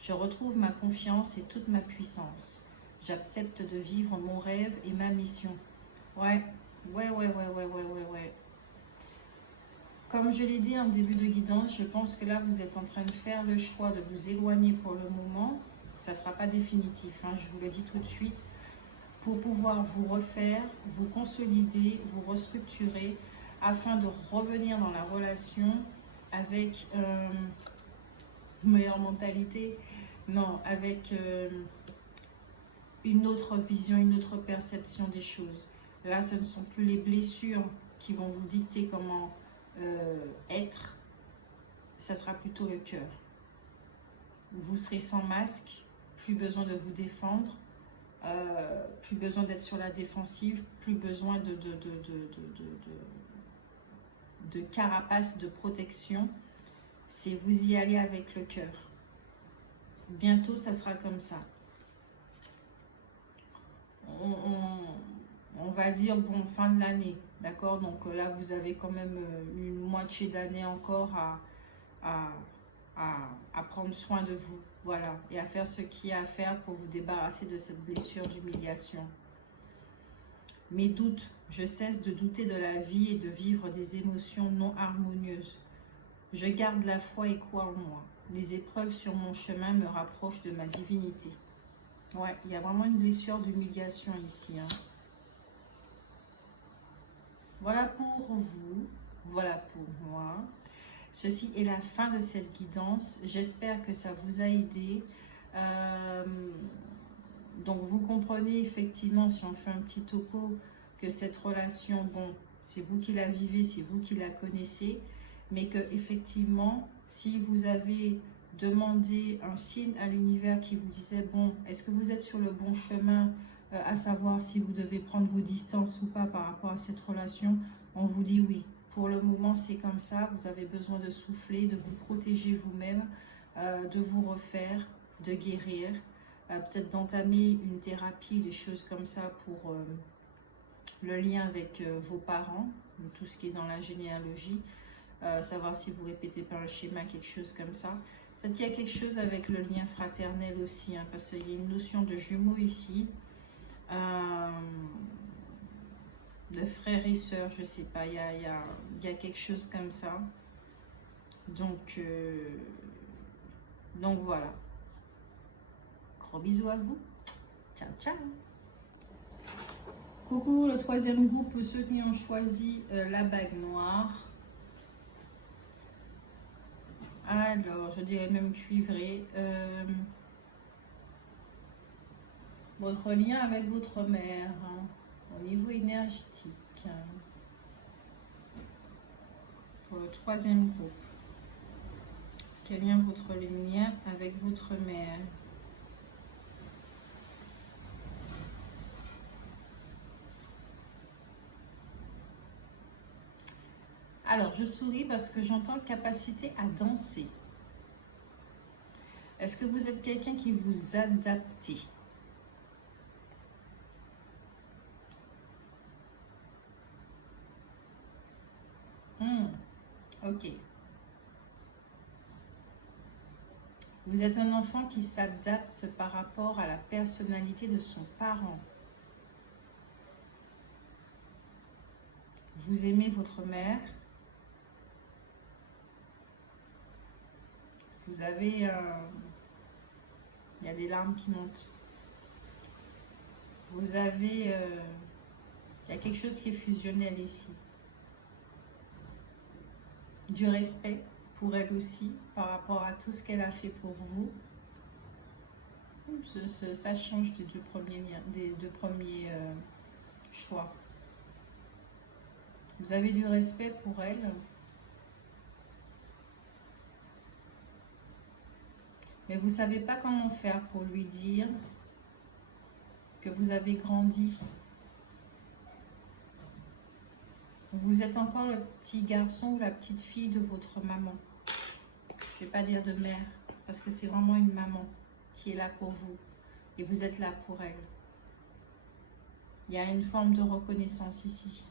Je retrouve ma confiance et toute ma puissance. J'accepte de vivre mon rêve et ma mission. Ouais. Comme je l'ai dit en début de guidance, je pense que là, vous êtes en train de faire le choix de vous éloigner pour le moment. Ça ne sera pas définitif, hein, je vous le dis tout de suite. Pour pouvoir vous refaire, vous consolider, vous restructurer, afin de revenir dans la relation avec une meilleure mentalité. Non, avec une autre vision, une autre perception des choses. Là, ce ne sont plus les blessures qui vont vous dicter comment être, ça sera plutôt le cœur. Vous serez sans masque, plus besoin de vous défendre, plus besoin d'être sur la défensive, plus besoin de carapace, de protection. C'est vous y allez avec le cœur. Bientôt, ça sera comme ça. On va dire, bon, fin de l'année, d'accord? Donc là, vous avez quand même une moitié d'année encore à prendre soin de vous, voilà, et à faire ce qu'il y a à faire pour vous débarrasser de cette blessure d'humiliation. Mes doutes, je cesse de douter de la vie et de vivre des émotions non harmonieuses. Je garde la foi et crois en moi. Les épreuves sur mon chemin me rapprochent de ma divinité. Ouais, il y a vraiment une blessure d'humiliation ici, hein. Voilà pour vous, voilà pour moi. Ceci est la fin de cette guidance. J'espère que ça vous a aidé. Donc vous comprenez effectivement, si on fait un petit topo, que cette relation, bon, c'est vous qui la vivez, c'est vous qui la connaissez, mais que effectivement, si vous avez demandé un signe à l'univers qui vous disait, bon, est-ce que vous êtes sur le bon chemin, à savoir si vous devez prendre vos distances ou pas par rapport à cette relation, on vous dit oui. Pour le moment, c'est comme ça. Vous avez besoin de souffler, de vous protéger vous-même, de vous refaire, de guérir, peut-être d'entamer une thérapie, des choses comme ça pour le lien avec vos parents, tout ce qui est dans la généalogie, savoir si vous répétez pas un schéma, quelque chose comme ça. Peut-être qu'il y a quelque chose avec le lien fraternel aussi, hein, parce qu'il y a une notion de jumeaux ici. De frères et sœurs, je sais pas, il y a quelque chose comme ça. Donc voilà. Gros bisous à vous. Ciao, ciao. Coucou, le troisième groupe, ceux qui ont choisi la bague noire. Alors, je dirais même cuivré. Votre lien avec votre mère, hein, au niveau énergétique. Pour le troisième groupe. Quel est votre lien avec votre mère? Alors, je souris parce que j'entends capacité à danser. Est-ce que vous êtes quelqu'un qui vous adapte? Ok. Vous êtes un enfant qui s'adapte par rapport à la personnalité de son parent. Vous aimez votre mère. Vous avez... il y a des larmes qui montent. Vous avez... il y a quelque chose qui est fusionnel ici. Du respect pour elle aussi, par rapport à tout ce qu'elle a fait pour vous. Ça change des deux premiers choix. Vous avez du respect pour elle. Mais vous ne savez pas comment faire pour lui dire que vous avez grandi. Vous êtes encore le petit garçon ou la petite fille de votre maman. Je ne vais pas dire de mère, parce que c'est vraiment une maman qui est là pour vous. Et vous êtes là pour elle. Il y a une forme de reconnaissance ici.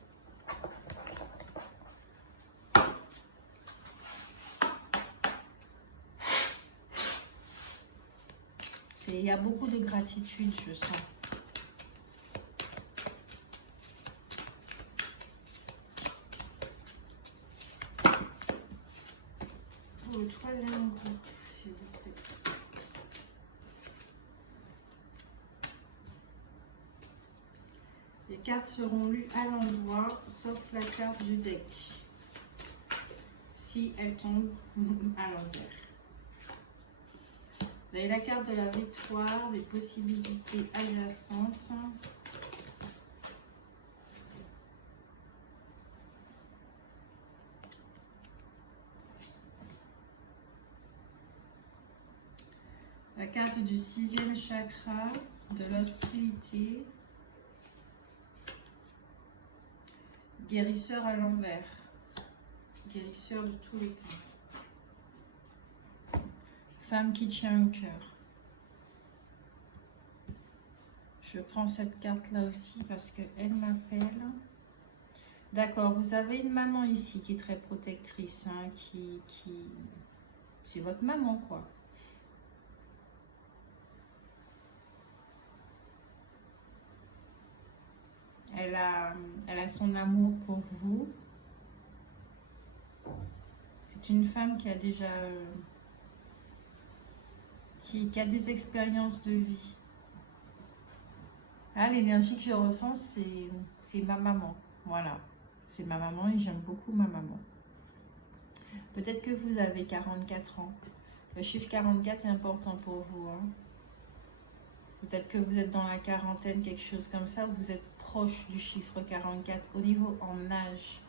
Il y a beaucoup de gratitude, je sens. Pour le troisième groupe, s'il vous plaît. Les cartes seront lues à l'endroit, sauf la carte du deck. Si elle tombe à l'envers. Vous avez la carte de la victoire, des possibilités adjacentes. La carte du 6e chakra, de l'hostilité. Guérisseur à l'envers. Guérisseur de tous les temps. Femme qui tient au cœur. Je prends cette carte-là aussi parce qu'elle m'appelle. D'accord, vous avez une maman ici qui est très protectrice. Hein, c'est votre maman, quoi. Elle a son amour pour vous. C'est une femme qui a déjà... qui a des expériences de vie. Ah, l'énergie que je ressens, c'est ma maman. Voilà. C'est ma maman et j'aime beaucoup ma maman. Peut-être que vous avez 44 ans. Le chiffre 44 est important pour vous. Hein. Peut-être que vous êtes dans la quarantaine, quelque chose comme ça, ou vous êtes proche du chiffre 44 au niveau en âge.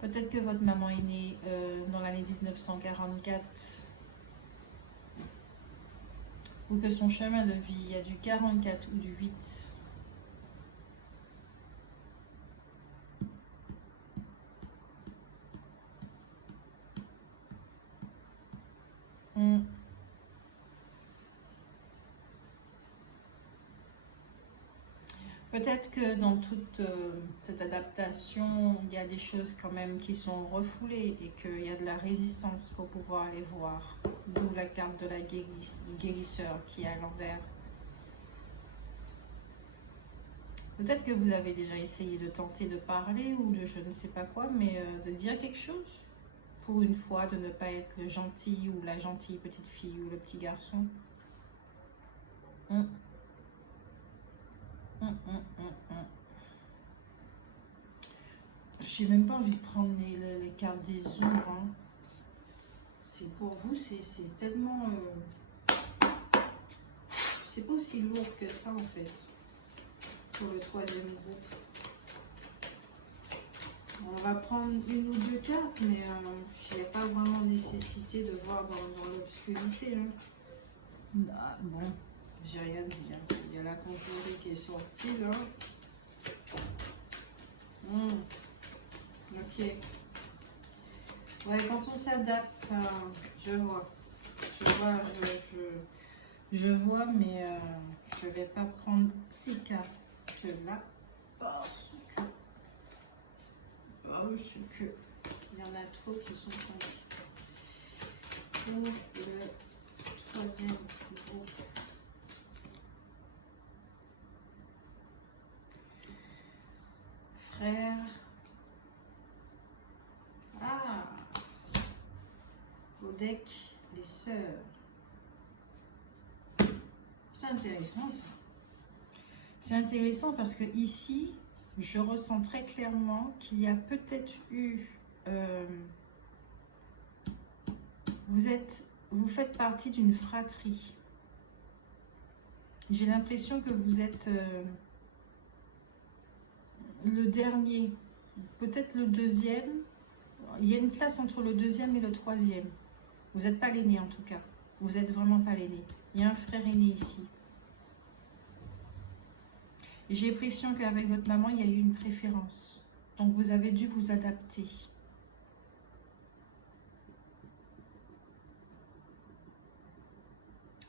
Peut-être que votre maman est née dans l'année 1944. Ou que son chemin de vie, il y a du 44 ou du 8. Peut-être que dans toute cette adaptation, il y a des choses quand même qui sont refoulées et qu'il y a de la résistance pour pouvoir les voir. D'où la carte de la guérisseur qui est à l'envers. Peut-être que vous avez déjà essayé de tenter de parler ou de je ne sais pas quoi, mais de dire quelque chose. Pour une fois, de ne pas être le gentil ou la gentille petite fille ou le petit garçon. J'ai même pas envie de prendre les cartes des ombres. Hein. C'est pour vous, c'est tellement... c'est pas aussi lourd que ça en fait. Pour le troisième groupe. On va prendre une ou deux cartes, mais il n'y a pas vraiment nécessité de voir dans l'obscurité. Hein. Ah, bon, j'ai rien dit. Hein. Il y a la conjurée qui est sortie là. Ok. Ouais, quand on s'adapte, je vois. Je vois, mais je vais pas prendre ces cartes-là. Parce que il y en a trop qui sont tombés. Pour le troisième groupe. Frère. Ah, au deck, les sœurs. C'est intéressant ça. C'est intéressant parce que ici, je ressens très clairement qu'il y a peut-être eu... vous faites partie d'une fratrie. J'ai l'impression que vous êtes le dernier, peut-être le deuxième. Il y a une place entre le deuxième et le troisième. Vous n'êtes pas l'aîné en tout cas. Vous n'êtes vraiment pas l'aîné. Il y a un frère aîné ici. J'ai l'impression qu'avec votre maman, il y a eu une préférence. Donc vous avez dû vous adapter.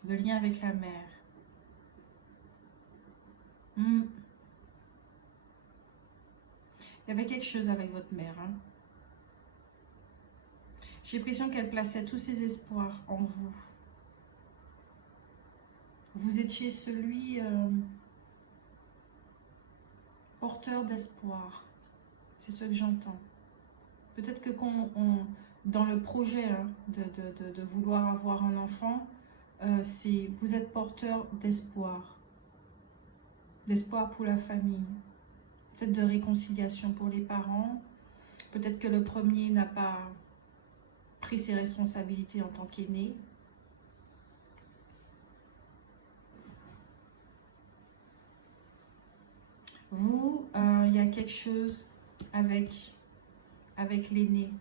Le lien avec la mère. Il y avait quelque chose avec votre mère. Hein. J'ai l'impression qu'elle plaçait tous ses espoirs en vous. Vous étiez celui porteur d'espoir. C'est ce que j'entends. Peut-être que dans le projet hein, de vouloir avoir un enfant, vous êtes porteur d'espoir. D'espoir pour la famille. Peut-être de réconciliation pour les parents. Peut-être que le premier n'a pas pris ses responsabilités en tant qu'aîné. Vous, il y a quelque chose avec l'aîné.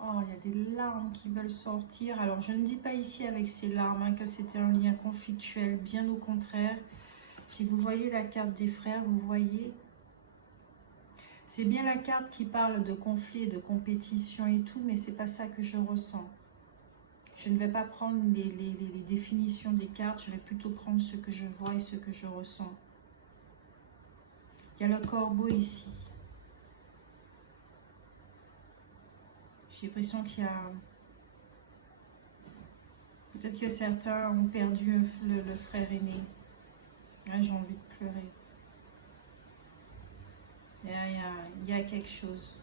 Oh, il y a des larmes qui veulent sortir. Alors, je ne dis pas ici avec ces larmes hein, que c'était un lien conflictuel. Bien au contraire. Si vous voyez la carte des frères, vous voyez. C'est bien la carte qui parle de conflit et de compétition et tout, mais c'est pas ça que je ressens. Je ne vais pas prendre les définitions des cartes. Je vais plutôt prendre ce que je vois et ce que je ressens. Il y a le corbeau ici. J'ai l'impression qu'il y a... Peut-être que certains ont perdu le frère aîné. Ah, j'ai envie de pleurer. Il y a quelque chose.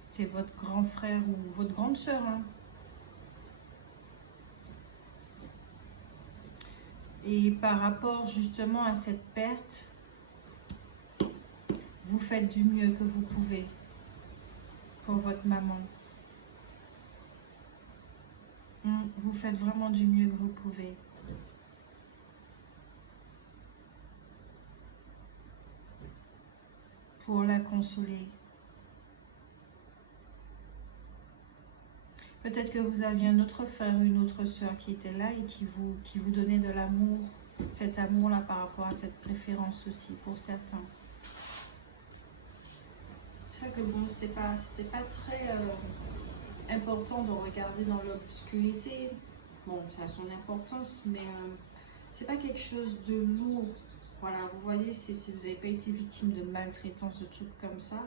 C'était votre grand frère ou votre grande sœur. Hein. Et par rapport justement à cette perte, vous faites du mieux que vous pouvez pour votre maman. Vous faites vraiment du mieux que vous pouvez. Pour la consoler. Peut-être que vous aviez un autre frère ou une autre sœur qui était là et qui vous donnait de l'amour. Cet amour-là par rapport à cette préférence aussi pour certains. C'est vrai que bon, c'était pas très important de regarder dans l'obscurité. Bon, ça a son importance, mais c'est pas quelque chose de lourd. Voilà, vous voyez, si vous n'avez pas été victime de maltraitance, de trucs comme ça.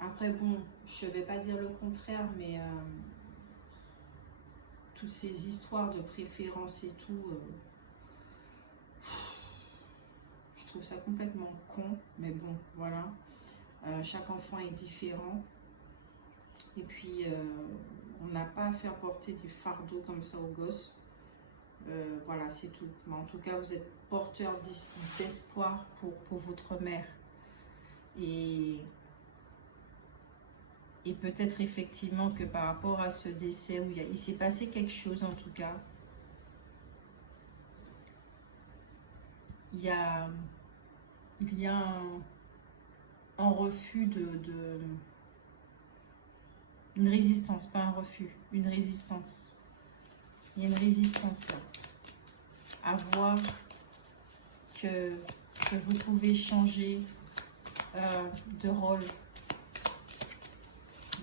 Après, bon, je ne vais pas dire le contraire, mais toutes ces histoires de préférence et tout, je trouve ça complètement con, mais bon, voilà. Chaque enfant est différent. Et puis, on n'a pas à faire porter des fardeaux comme ça aux gosses. Voilà, c'est tout. Mais en tout cas, vous êtes porteur d'espoir pour votre mère. Et peut-être effectivement que par rapport à ce décès, où il s'est passé quelque chose en tout cas. Il y a un refus une résistance, pas un refus, une résistance. Il y a une résistance là. À voir que vous pouvez changer de rôle,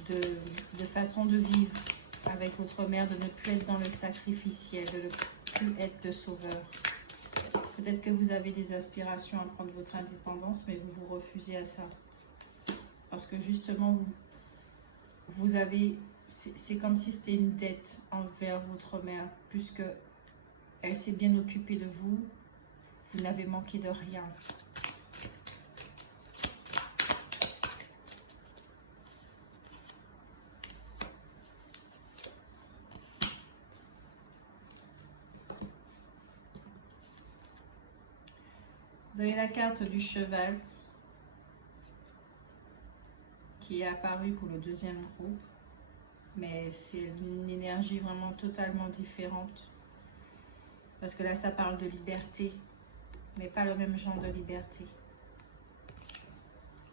de façon de vivre avec votre mère, de ne plus être dans le sacrificiel, de ne plus être de sauveur. Peut-être que vous avez des aspirations à prendre votre indépendance, mais vous vous refusez à ça. Parce que justement, vous avez... C'est comme si c'était une dette envers votre mère, puisque elle s'est bien occupée de vous. Vous n'avez manqué de rien. Vous avez la carte du cheval qui est apparue pour le deuxième groupe. Mais c'est une énergie vraiment totalement différente. Parce que là, ça parle de liberté, mais pas le même genre de liberté.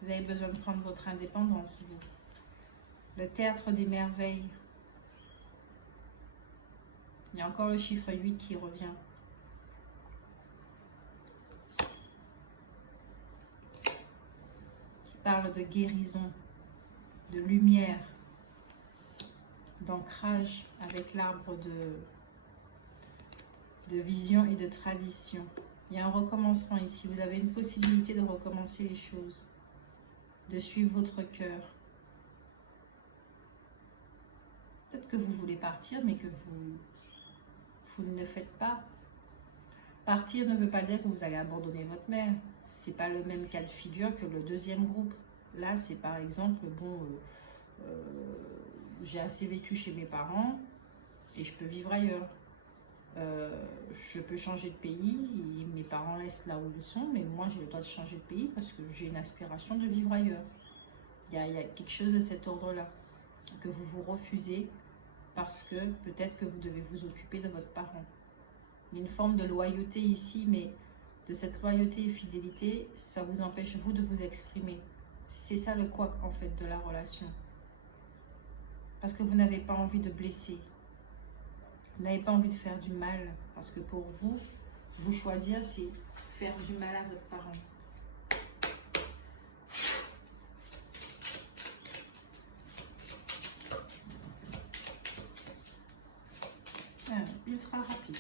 Vous avez besoin de prendre votre indépendance, vous. Le théâtre des merveilles. Il y a encore le chiffre 8 qui revient. Qui parle de guérison, de lumière, d'ancrage avec l'arbre de vision et de tradition. Il y a un recommencement ici. Vous avez une possibilité de recommencer les choses, de suivre votre cœur. Peut-être que vous voulez partir, mais que vous ne le faites pas. Partir ne veut pas dire que vous allez abandonner votre mère. C'est pas le même cas de figure que le deuxième groupe. Là, c'est par exemple, bon, j'ai assez vécu chez mes parents et je peux vivre ailleurs. Je peux changer de pays, et mes parents restent là où ils sont, mais moi j'ai le droit de changer de pays parce que j'ai une aspiration de vivre ailleurs. Il y a quelque chose de cet ordre-là que vous vous refusez parce que peut-être que vous devez vous occuper de votre parent. Il y a une forme de loyauté ici, mais de cette loyauté et fidélité, ça vous empêche vous de vous exprimer. C'est ça le couac en fait de la relation. Parce que vous n'avez pas envie de blesser. Vous n'avez pas envie de faire du mal. Parce que pour vous, vous choisir, c'est faire du mal à votre parent. Ultra rapide.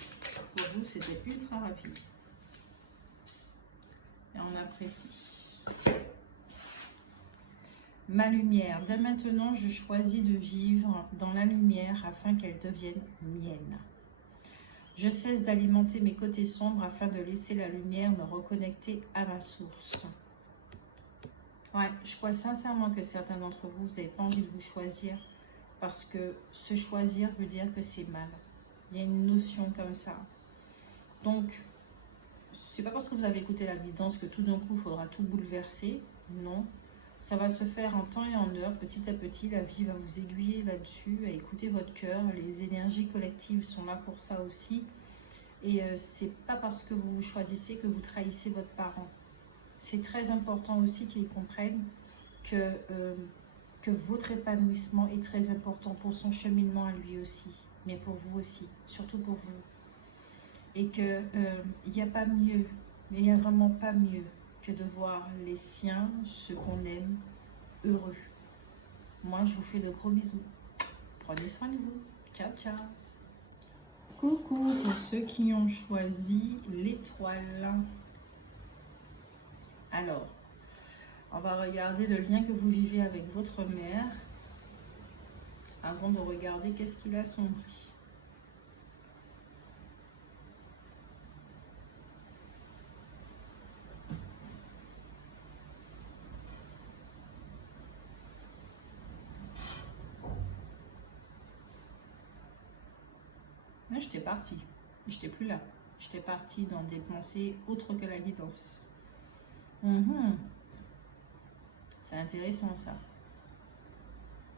Pour vous, c'était ultra rapide. Et on apprécie. Ma lumière. Dès maintenant, je choisis de vivre dans la lumière afin qu'elle devienne mienne. Je cesse d'alimenter mes côtés sombres afin de laisser la lumière me reconnecter à ma source. Ouais, je crois sincèrement que certains d'entre vous, vous n'avez pas envie de vous choisir parce que se choisir veut dire que c'est mal. Il y a une notion comme ça. Donc, c'est pas parce que vous avez écouté la guidance que tout d'un coup, il faudra tout bouleverser. Non. Ça va se faire en temps et en heure, petit à petit. La vie va vous aiguiller là-dessus, à écouter votre cœur. Les énergies collectives sont là pour ça aussi. Et c'est pas parce que vous vous choisissez que vous trahissez votre parent. C'est très important aussi qu'ils comprennent que votre épanouissement est très important pour son cheminement à lui aussi. Mais pour vous aussi, surtout pour vous. Et qu'il n'y a pas mieux, mais il n'y a vraiment pas mieux que de voir les siens, ceux qu'on aime, heureux. Moi, je vous fais de gros bisous. Prenez soin de vous. Ciao, ciao. Coucou pour ceux qui ont choisi l'étoile. Alors, on va regarder le lien que vous vivez avec votre mère avant de regarder qu'est-ce qu'il a sombri. J'étais partie, j'étais plus là. J'étais partie dans des pensées autres que la guidance. C'est intéressant ça,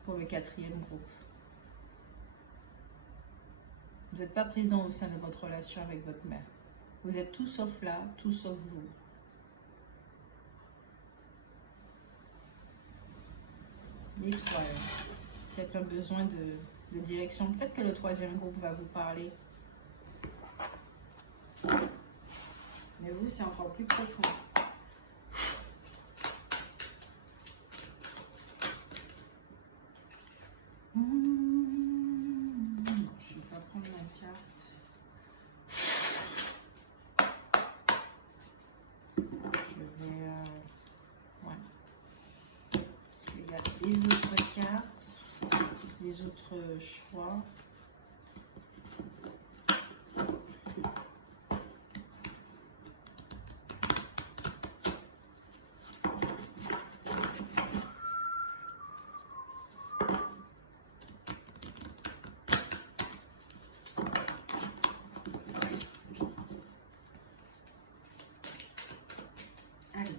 pour le quatrième groupe. Vous n'êtes pas présent au sein de votre relation avec votre mère. Vous êtes tout sauf là, tout sauf vous. L'étoile. Peut-être un besoin de direction. Peut-être que le troisième groupe va vous parler. Mais vous, c'est encore plus profond. Non, je ne vais pas prendre ma carte. Je vais... ouais. Parce qu'il y a les autres cartes, les autres choix.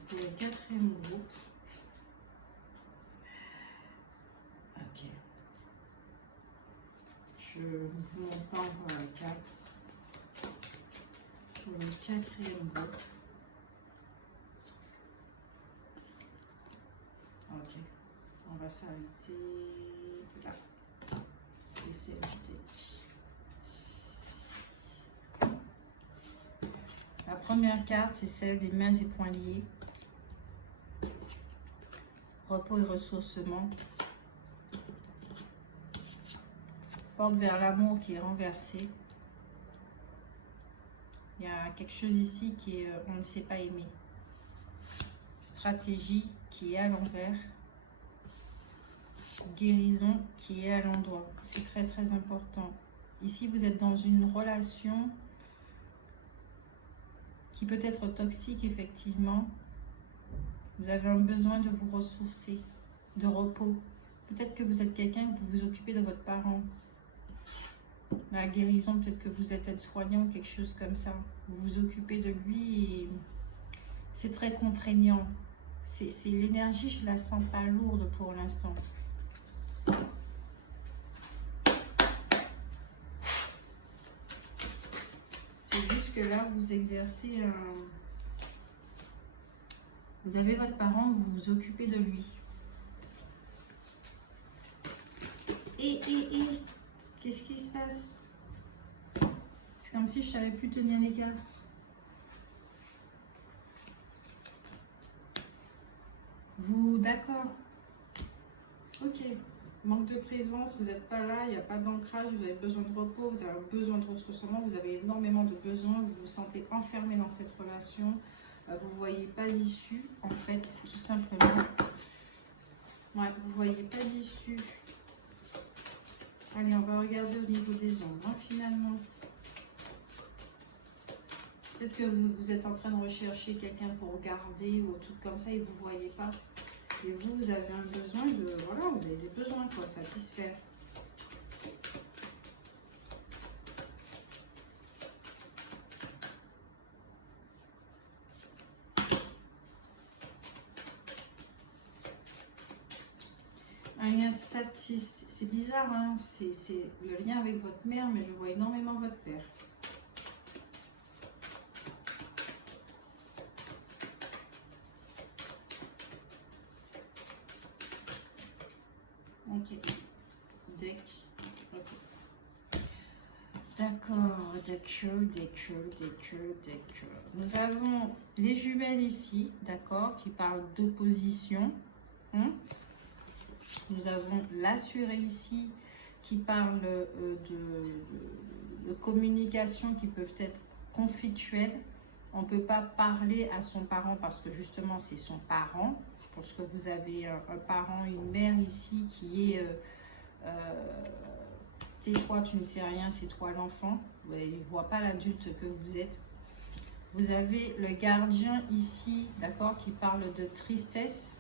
Pour le quatrième groupe. Ok. Je ne vous montre pas encore la carte. Pour le quatrième groupe. va s'arrêter là. Et c'est du deck. La première carte, c'est celle des mains et poings liés. Repos et ressourcement. Porte vers l'amour qui est renversé. Il y a quelque chose ici qui est on ne sait pas aimer. Stratégie qui est à l'envers. Guérison qui est à l'endroit. C'est très très important. Ici, vous êtes dans une relation qui peut être toxique, effectivement. Vous avez un besoin de vous ressourcer, de repos. Peut-être que vous êtes quelqu'un, vous vous occupez de votre parent. Dans la guérison, peut-être que vous êtes aide-soignant ou quelque chose comme ça. Vous vous occupez de lui et c'est très contraignant. C'est l'énergie, je la sens pas lourde pour l'instant. C'est juste que là, vous exercez un... Vous avez votre parent, vous vous occupez de lui. Et qu'est-ce qui se passe? C'est comme si je savais plus tenir les cartes. Vous, d'accord. Ok. Manque de présence, vous n'êtes pas là, il n'y a pas d'ancrage, vous avez besoin de repos, vous avez besoin de ressourcement, vous avez énormément de besoins, vous vous sentez enfermé dans cette relation, vous ne voyez pas d'issue, en fait, tout simplement. Ouais, vous ne voyez pas d'issue. Allez, on va regarder au niveau des ombres, hein, finalement. Peut-être que vous êtes en train de rechercher quelqu'un pour garder ou tout comme ça et vous ne voyez pas. Et vous, vous avez un besoin de... Voilà, vous avez des besoins, quoi, satisfaire. Un lien satisfait. C'est bizarre, hein. C'est le lien avec votre mère, mais je vois énormément votre père. Ok. Deck. Ok. D'accord. D'accord. Nous avons les jumelles ici, d'accord, qui parlent d'opposition. Nous avons l'assuré ici, qui parle de communication qui peuvent être conflictuelles. On ne peut pas parler à son parent parce que justement c'est son parent. Je pense que vous avez un parent, une mère ici qui est t'es quoi, tu ne sais rien, c'est toi l'enfant. Il ne voit pas l'adulte que vous êtes. Vous avez le gardien ici, d'accord, qui parle de tristesse.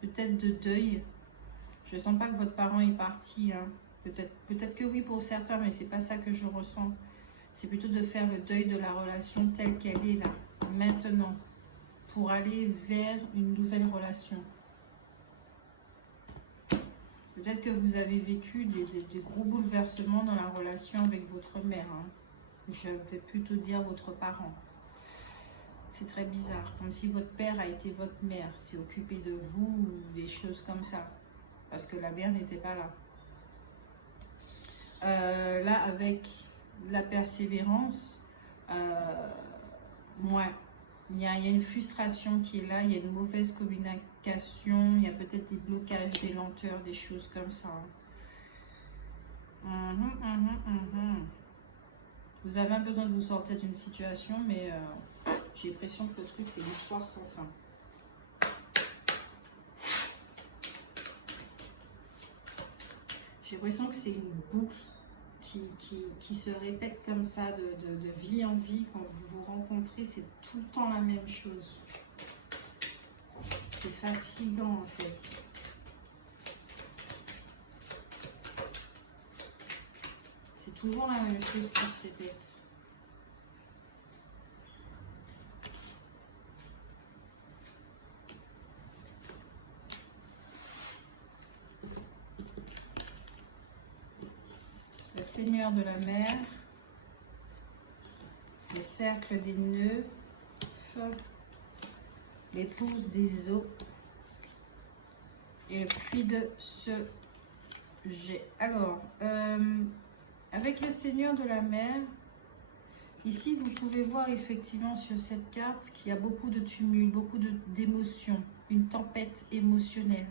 Peut-être de deuil. Je ne sens pas que votre parent est parti. Hein. Peut-être que oui pour certains, mais c'est pas ça que je ressens. C'est plutôt de faire le deuil de la relation telle qu'elle est là, maintenant, pour aller vers une nouvelle relation. Peut-être que vous avez vécu des gros bouleversements dans la relation avec votre mère. Hein. Je vais plutôt dire votre parent. C'est très bizarre, comme si votre père a été votre mère, s'est occupé de vous ou des choses comme ça. Parce que la mère n'était pas là. Là, avec la persévérance, ouais, il y a une frustration qui est là, il y a une mauvaise communication, il y a peut-être des blocages, des lenteurs, des choses comme ça. Vous avez un besoin de vous sortir d'une situation, mais j'ai l'impression que le truc, c'est l'histoire sans fin. J'ai l'impression que c'est une boucle qui se répète comme ça de vie en vie. Quand vous vous rencontrez, c'est tout le temps la même chose. C'est fatigant en fait. C'est toujours la même chose qui se répète. Le Seigneur de la mer, le cercle des nœuds, feu, l'épouse des eaux et le puits de ce jet. Alors, avec le Seigneur de la mer, ici vous pouvez voir effectivement sur cette carte qu'il y a beaucoup de tumulte, beaucoup d'émotions, une tempête émotionnelle.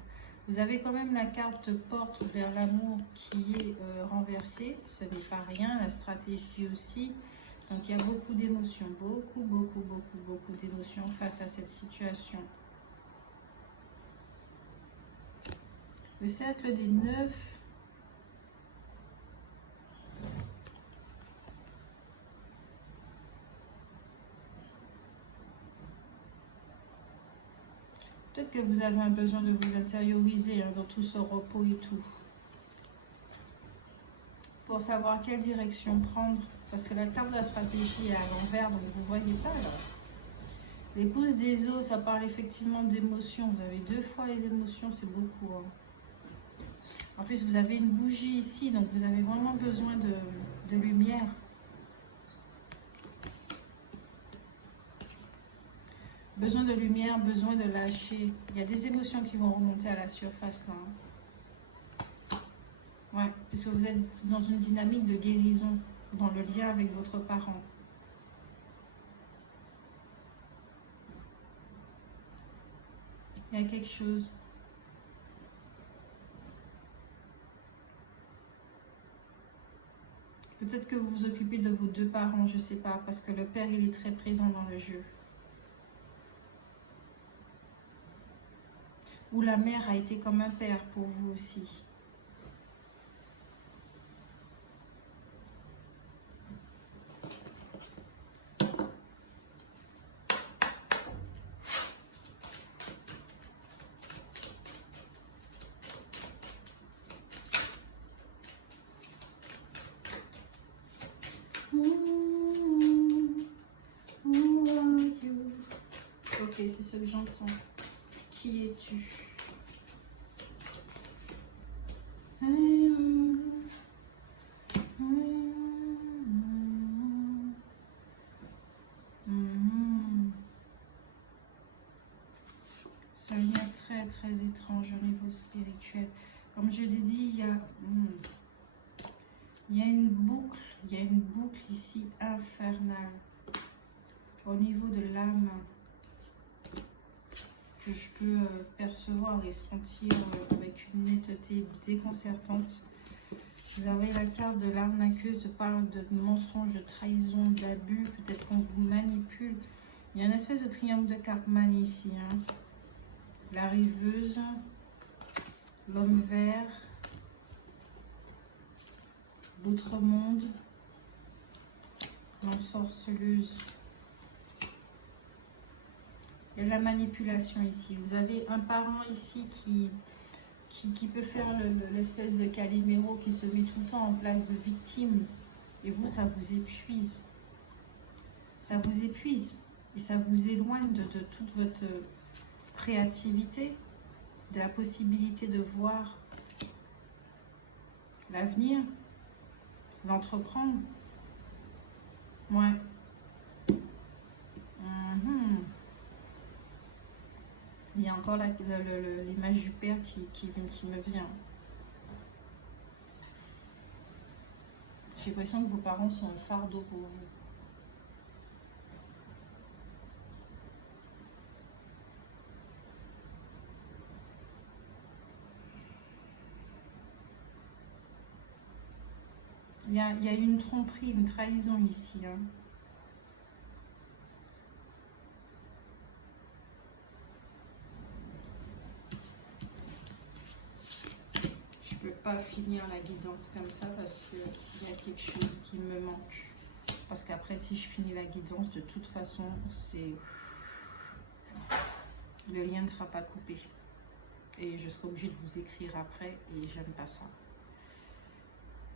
Vous avez quand même la carte porte vers l'amour qui est renversée, ce n'est pas rien, la stratégie aussi. Donc il y a beaucoup d'émotions, beaucoup d'émotions face à cette situation. Le cercle des 9. Peut-être que vous avez un besoin de vous intérioriser dans tout ce repos et tout. Pour savoir quelle direction prendre. Parce que la carte de la stratégie est à l'envers, donc vous ne voyez pas là. L'épouse des eaux, ça parle effectivement d'émotions. Vous avez 2 fois les émotions, c'est beaucoup. Hein. En plus, vous avez une bougie ici, donc vous avez vraiment besoin de lumière. Besoin de lumière, besoin de lâcher. Il y a des émotions qui vont remonter à la surface là. Ouais, parce que vous êtes dans une dynamique de guérison, dans le lien avec votre parent. Il y a quelque chose. Peut-être que vous vous occupez de vos 2 parents, je ne sais pas, parce que le père, il est très présent dans le jeu. Ou la mère a été comme un père pour vous aussi. Ok, c'est ce que j'entends. Qui es-tu? C'est un lien très étrange au niveau spirituel. Comme je l'ai dit, il y a une boucle ici infernale au niveau de l'âme que je peux percevoir et sentir avec une netteté déconcertante. Vous avez la carte de l'arnaqueuse, parle de mensonges, de trahison, d'abus, peut-être qu'on vous manipule. Il y a une espèce de triangle de Cartman ici. Hein. La rêveuse, l'homme vert, l'autre monde, l'ensorceleuse. Il y a de la manipulation ici. Vous avez un parent ici qui peut faire l'espèce de Calimero qui se met tout le temps en place de victime. Et vous, ça vous épuise. Ça vous épuise. Et ça vous éloigne de toute votre créativité, de la possibilité de voir l'avenir, d'entreprendre. Ouais. Il y a encore l'image du père qui me vient. J'ai l'impression que vos parents sont un fardeau pour vous. Il y a une tromperie, une trahison ici. Hein. Je ne peux pas finir la guidance comme ça parce qu'il y a quelque chose qui me manque. Parce qu'après, si je finis la guidance, de toute façon, le lien ne sera pas coupé. Et je serai obligée de vous écrire après et j'aime pas ça.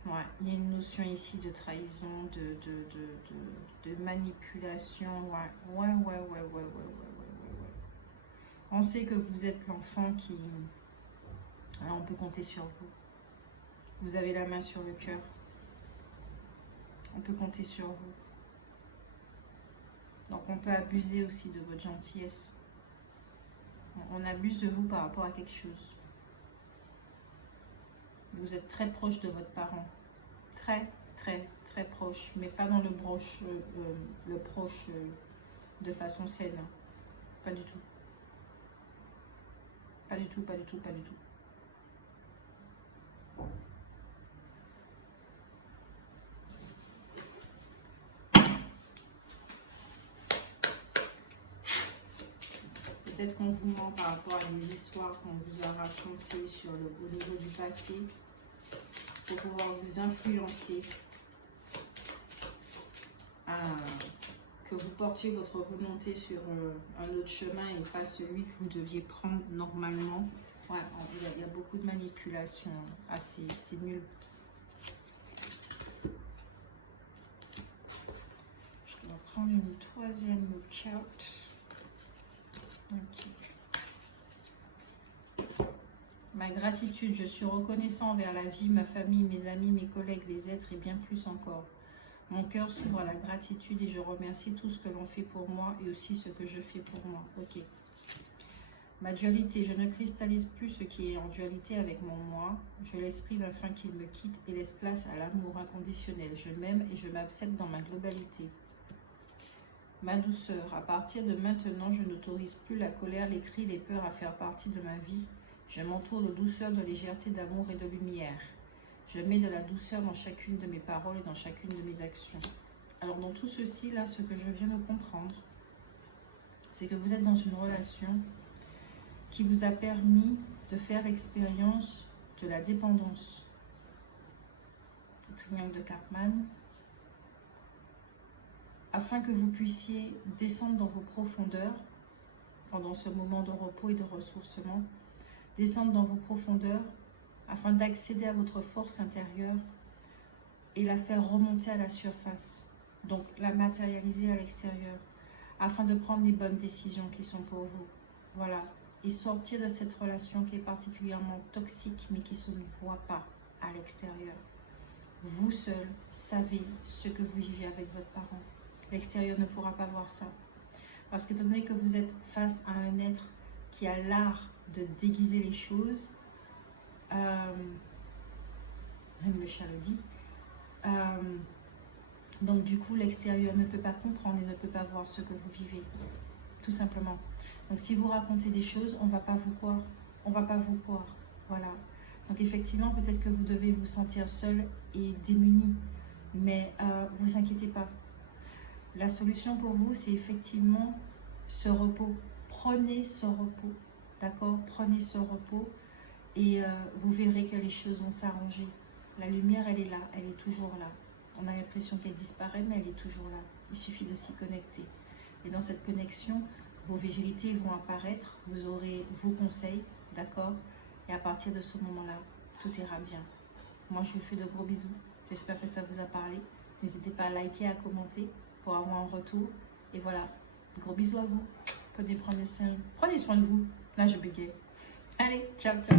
Ouais, il y a une notion ici de trahison, de manipulation. Ouais. On sait que vous êtes l'enfant qui... Alors on peut compter sur vous. Vous avez la main sur le cœur. On peut compter sur vous. Donc on peut abuser aussi de votre gentillesse. On abuse de vous par rapport à quelque chose. Vous êtes très proche de votre parent. Très, très, très proche. Mais pas dans le proche de façon saine. Pas du tout. Pas du tout, pas du tout, pas du tout. Peut-être qu'on vous ment par rapport à des histoires qu'on vous a racontées au niveau du passé pour pouvoir vous influencer que vous portiez votre volonté sur un autre chemin et pas celui que vous deviez prendre normalement. Ouais, il y a beaucoup de manipulation. Ah, c'est nul. Je dois prendre une troisième carte. Okay. Ma gratitude, je suis reconnaissant envers la vie, ma famille, mes amis, mes collègues, les êtres et bien plus encore. Mon cœur s'ouvre à la gratitude et je remercie tout ce que l'on fait pour moi et aussi ce que je fais pour moi. Ok. Ma dualité, je ne cristallise plus ce qui est en dualité avec mon moi. Je l'exprime afin qu'il me quitte et laisse place à l'amour inconditionnel. Je m'aime et je m'accepte dans ma globalité. Ma douceur, à partir de maintenant, je n'autorise plus la colère, les cris, les peurs à faire partie de ma vie. Je m'entoure de douceur, de légèreté, d'amour et de lumière. Je mets de la douceur dans chacune de mes paroles et dans chacune de mes actions. Alors dans tout ceci, là, ce que je viens de comprendre, c'est que vous êtes dans une relation qui vous a permis de faire l'expérience de la dépendance. Le triangle de Karpman. Afin que vous puissiez descendre dans vos profondeurs, pendant ce moment de repos et de ressourcement, descendre dans vos profondeurs, afin d'accéder à votre force intérieure et la faire remonter à la surface, donc la matérialiser à l'extérieur, afin de prendre les bonnes décisions qui sont pour vous. Voilà, et sortir de cette relation qui est particulièrement toxique, mais qui ne se voit pas à l'extérieur. Vous seul savez ce que vous vivez avec votre parent. L'extérieur ne pourra pas voir ça. Parce que étant donné que vous êtes face à un être qui a l'art de déguiser les choses, même le chat le dit, donc du coup l'extérieur ne peut pas comprendre et ne peut pas voir ce que vous vivez, tout simplement. Donc si vous racontez des choses, on ne va pas vous croire, on va pas vous croire, voilà. Donc effectivement, peut-être que vous devez vous sentir seul et démuni, mais vous inquiétez pas. La solution pour vous, c'est effectivement ce repos. Prenez ce repos, d'accord? Prenez ce repos et vous verrez que les choses vont s'arranger. La lumière, elle est là, elle est toujours là. On a l'impression qu'elle disparaît, mais elle est toujours là. Il suffit de s'y connecter. Et dans cette connexion, vos vérités vont apparaître, vous aurez vos conseils, d'accord? Et à partir de ce moment-là, tout ira bien. Moi, je vous fais de gros bisous. J'espère que ça vous a parlé. N'hésitez pas à liker, à commenter pour avoir un retour. Et voilà, gros bisous à vous. Prenez soin de vous. Là, je bégaye. Allez, ciao, ciao.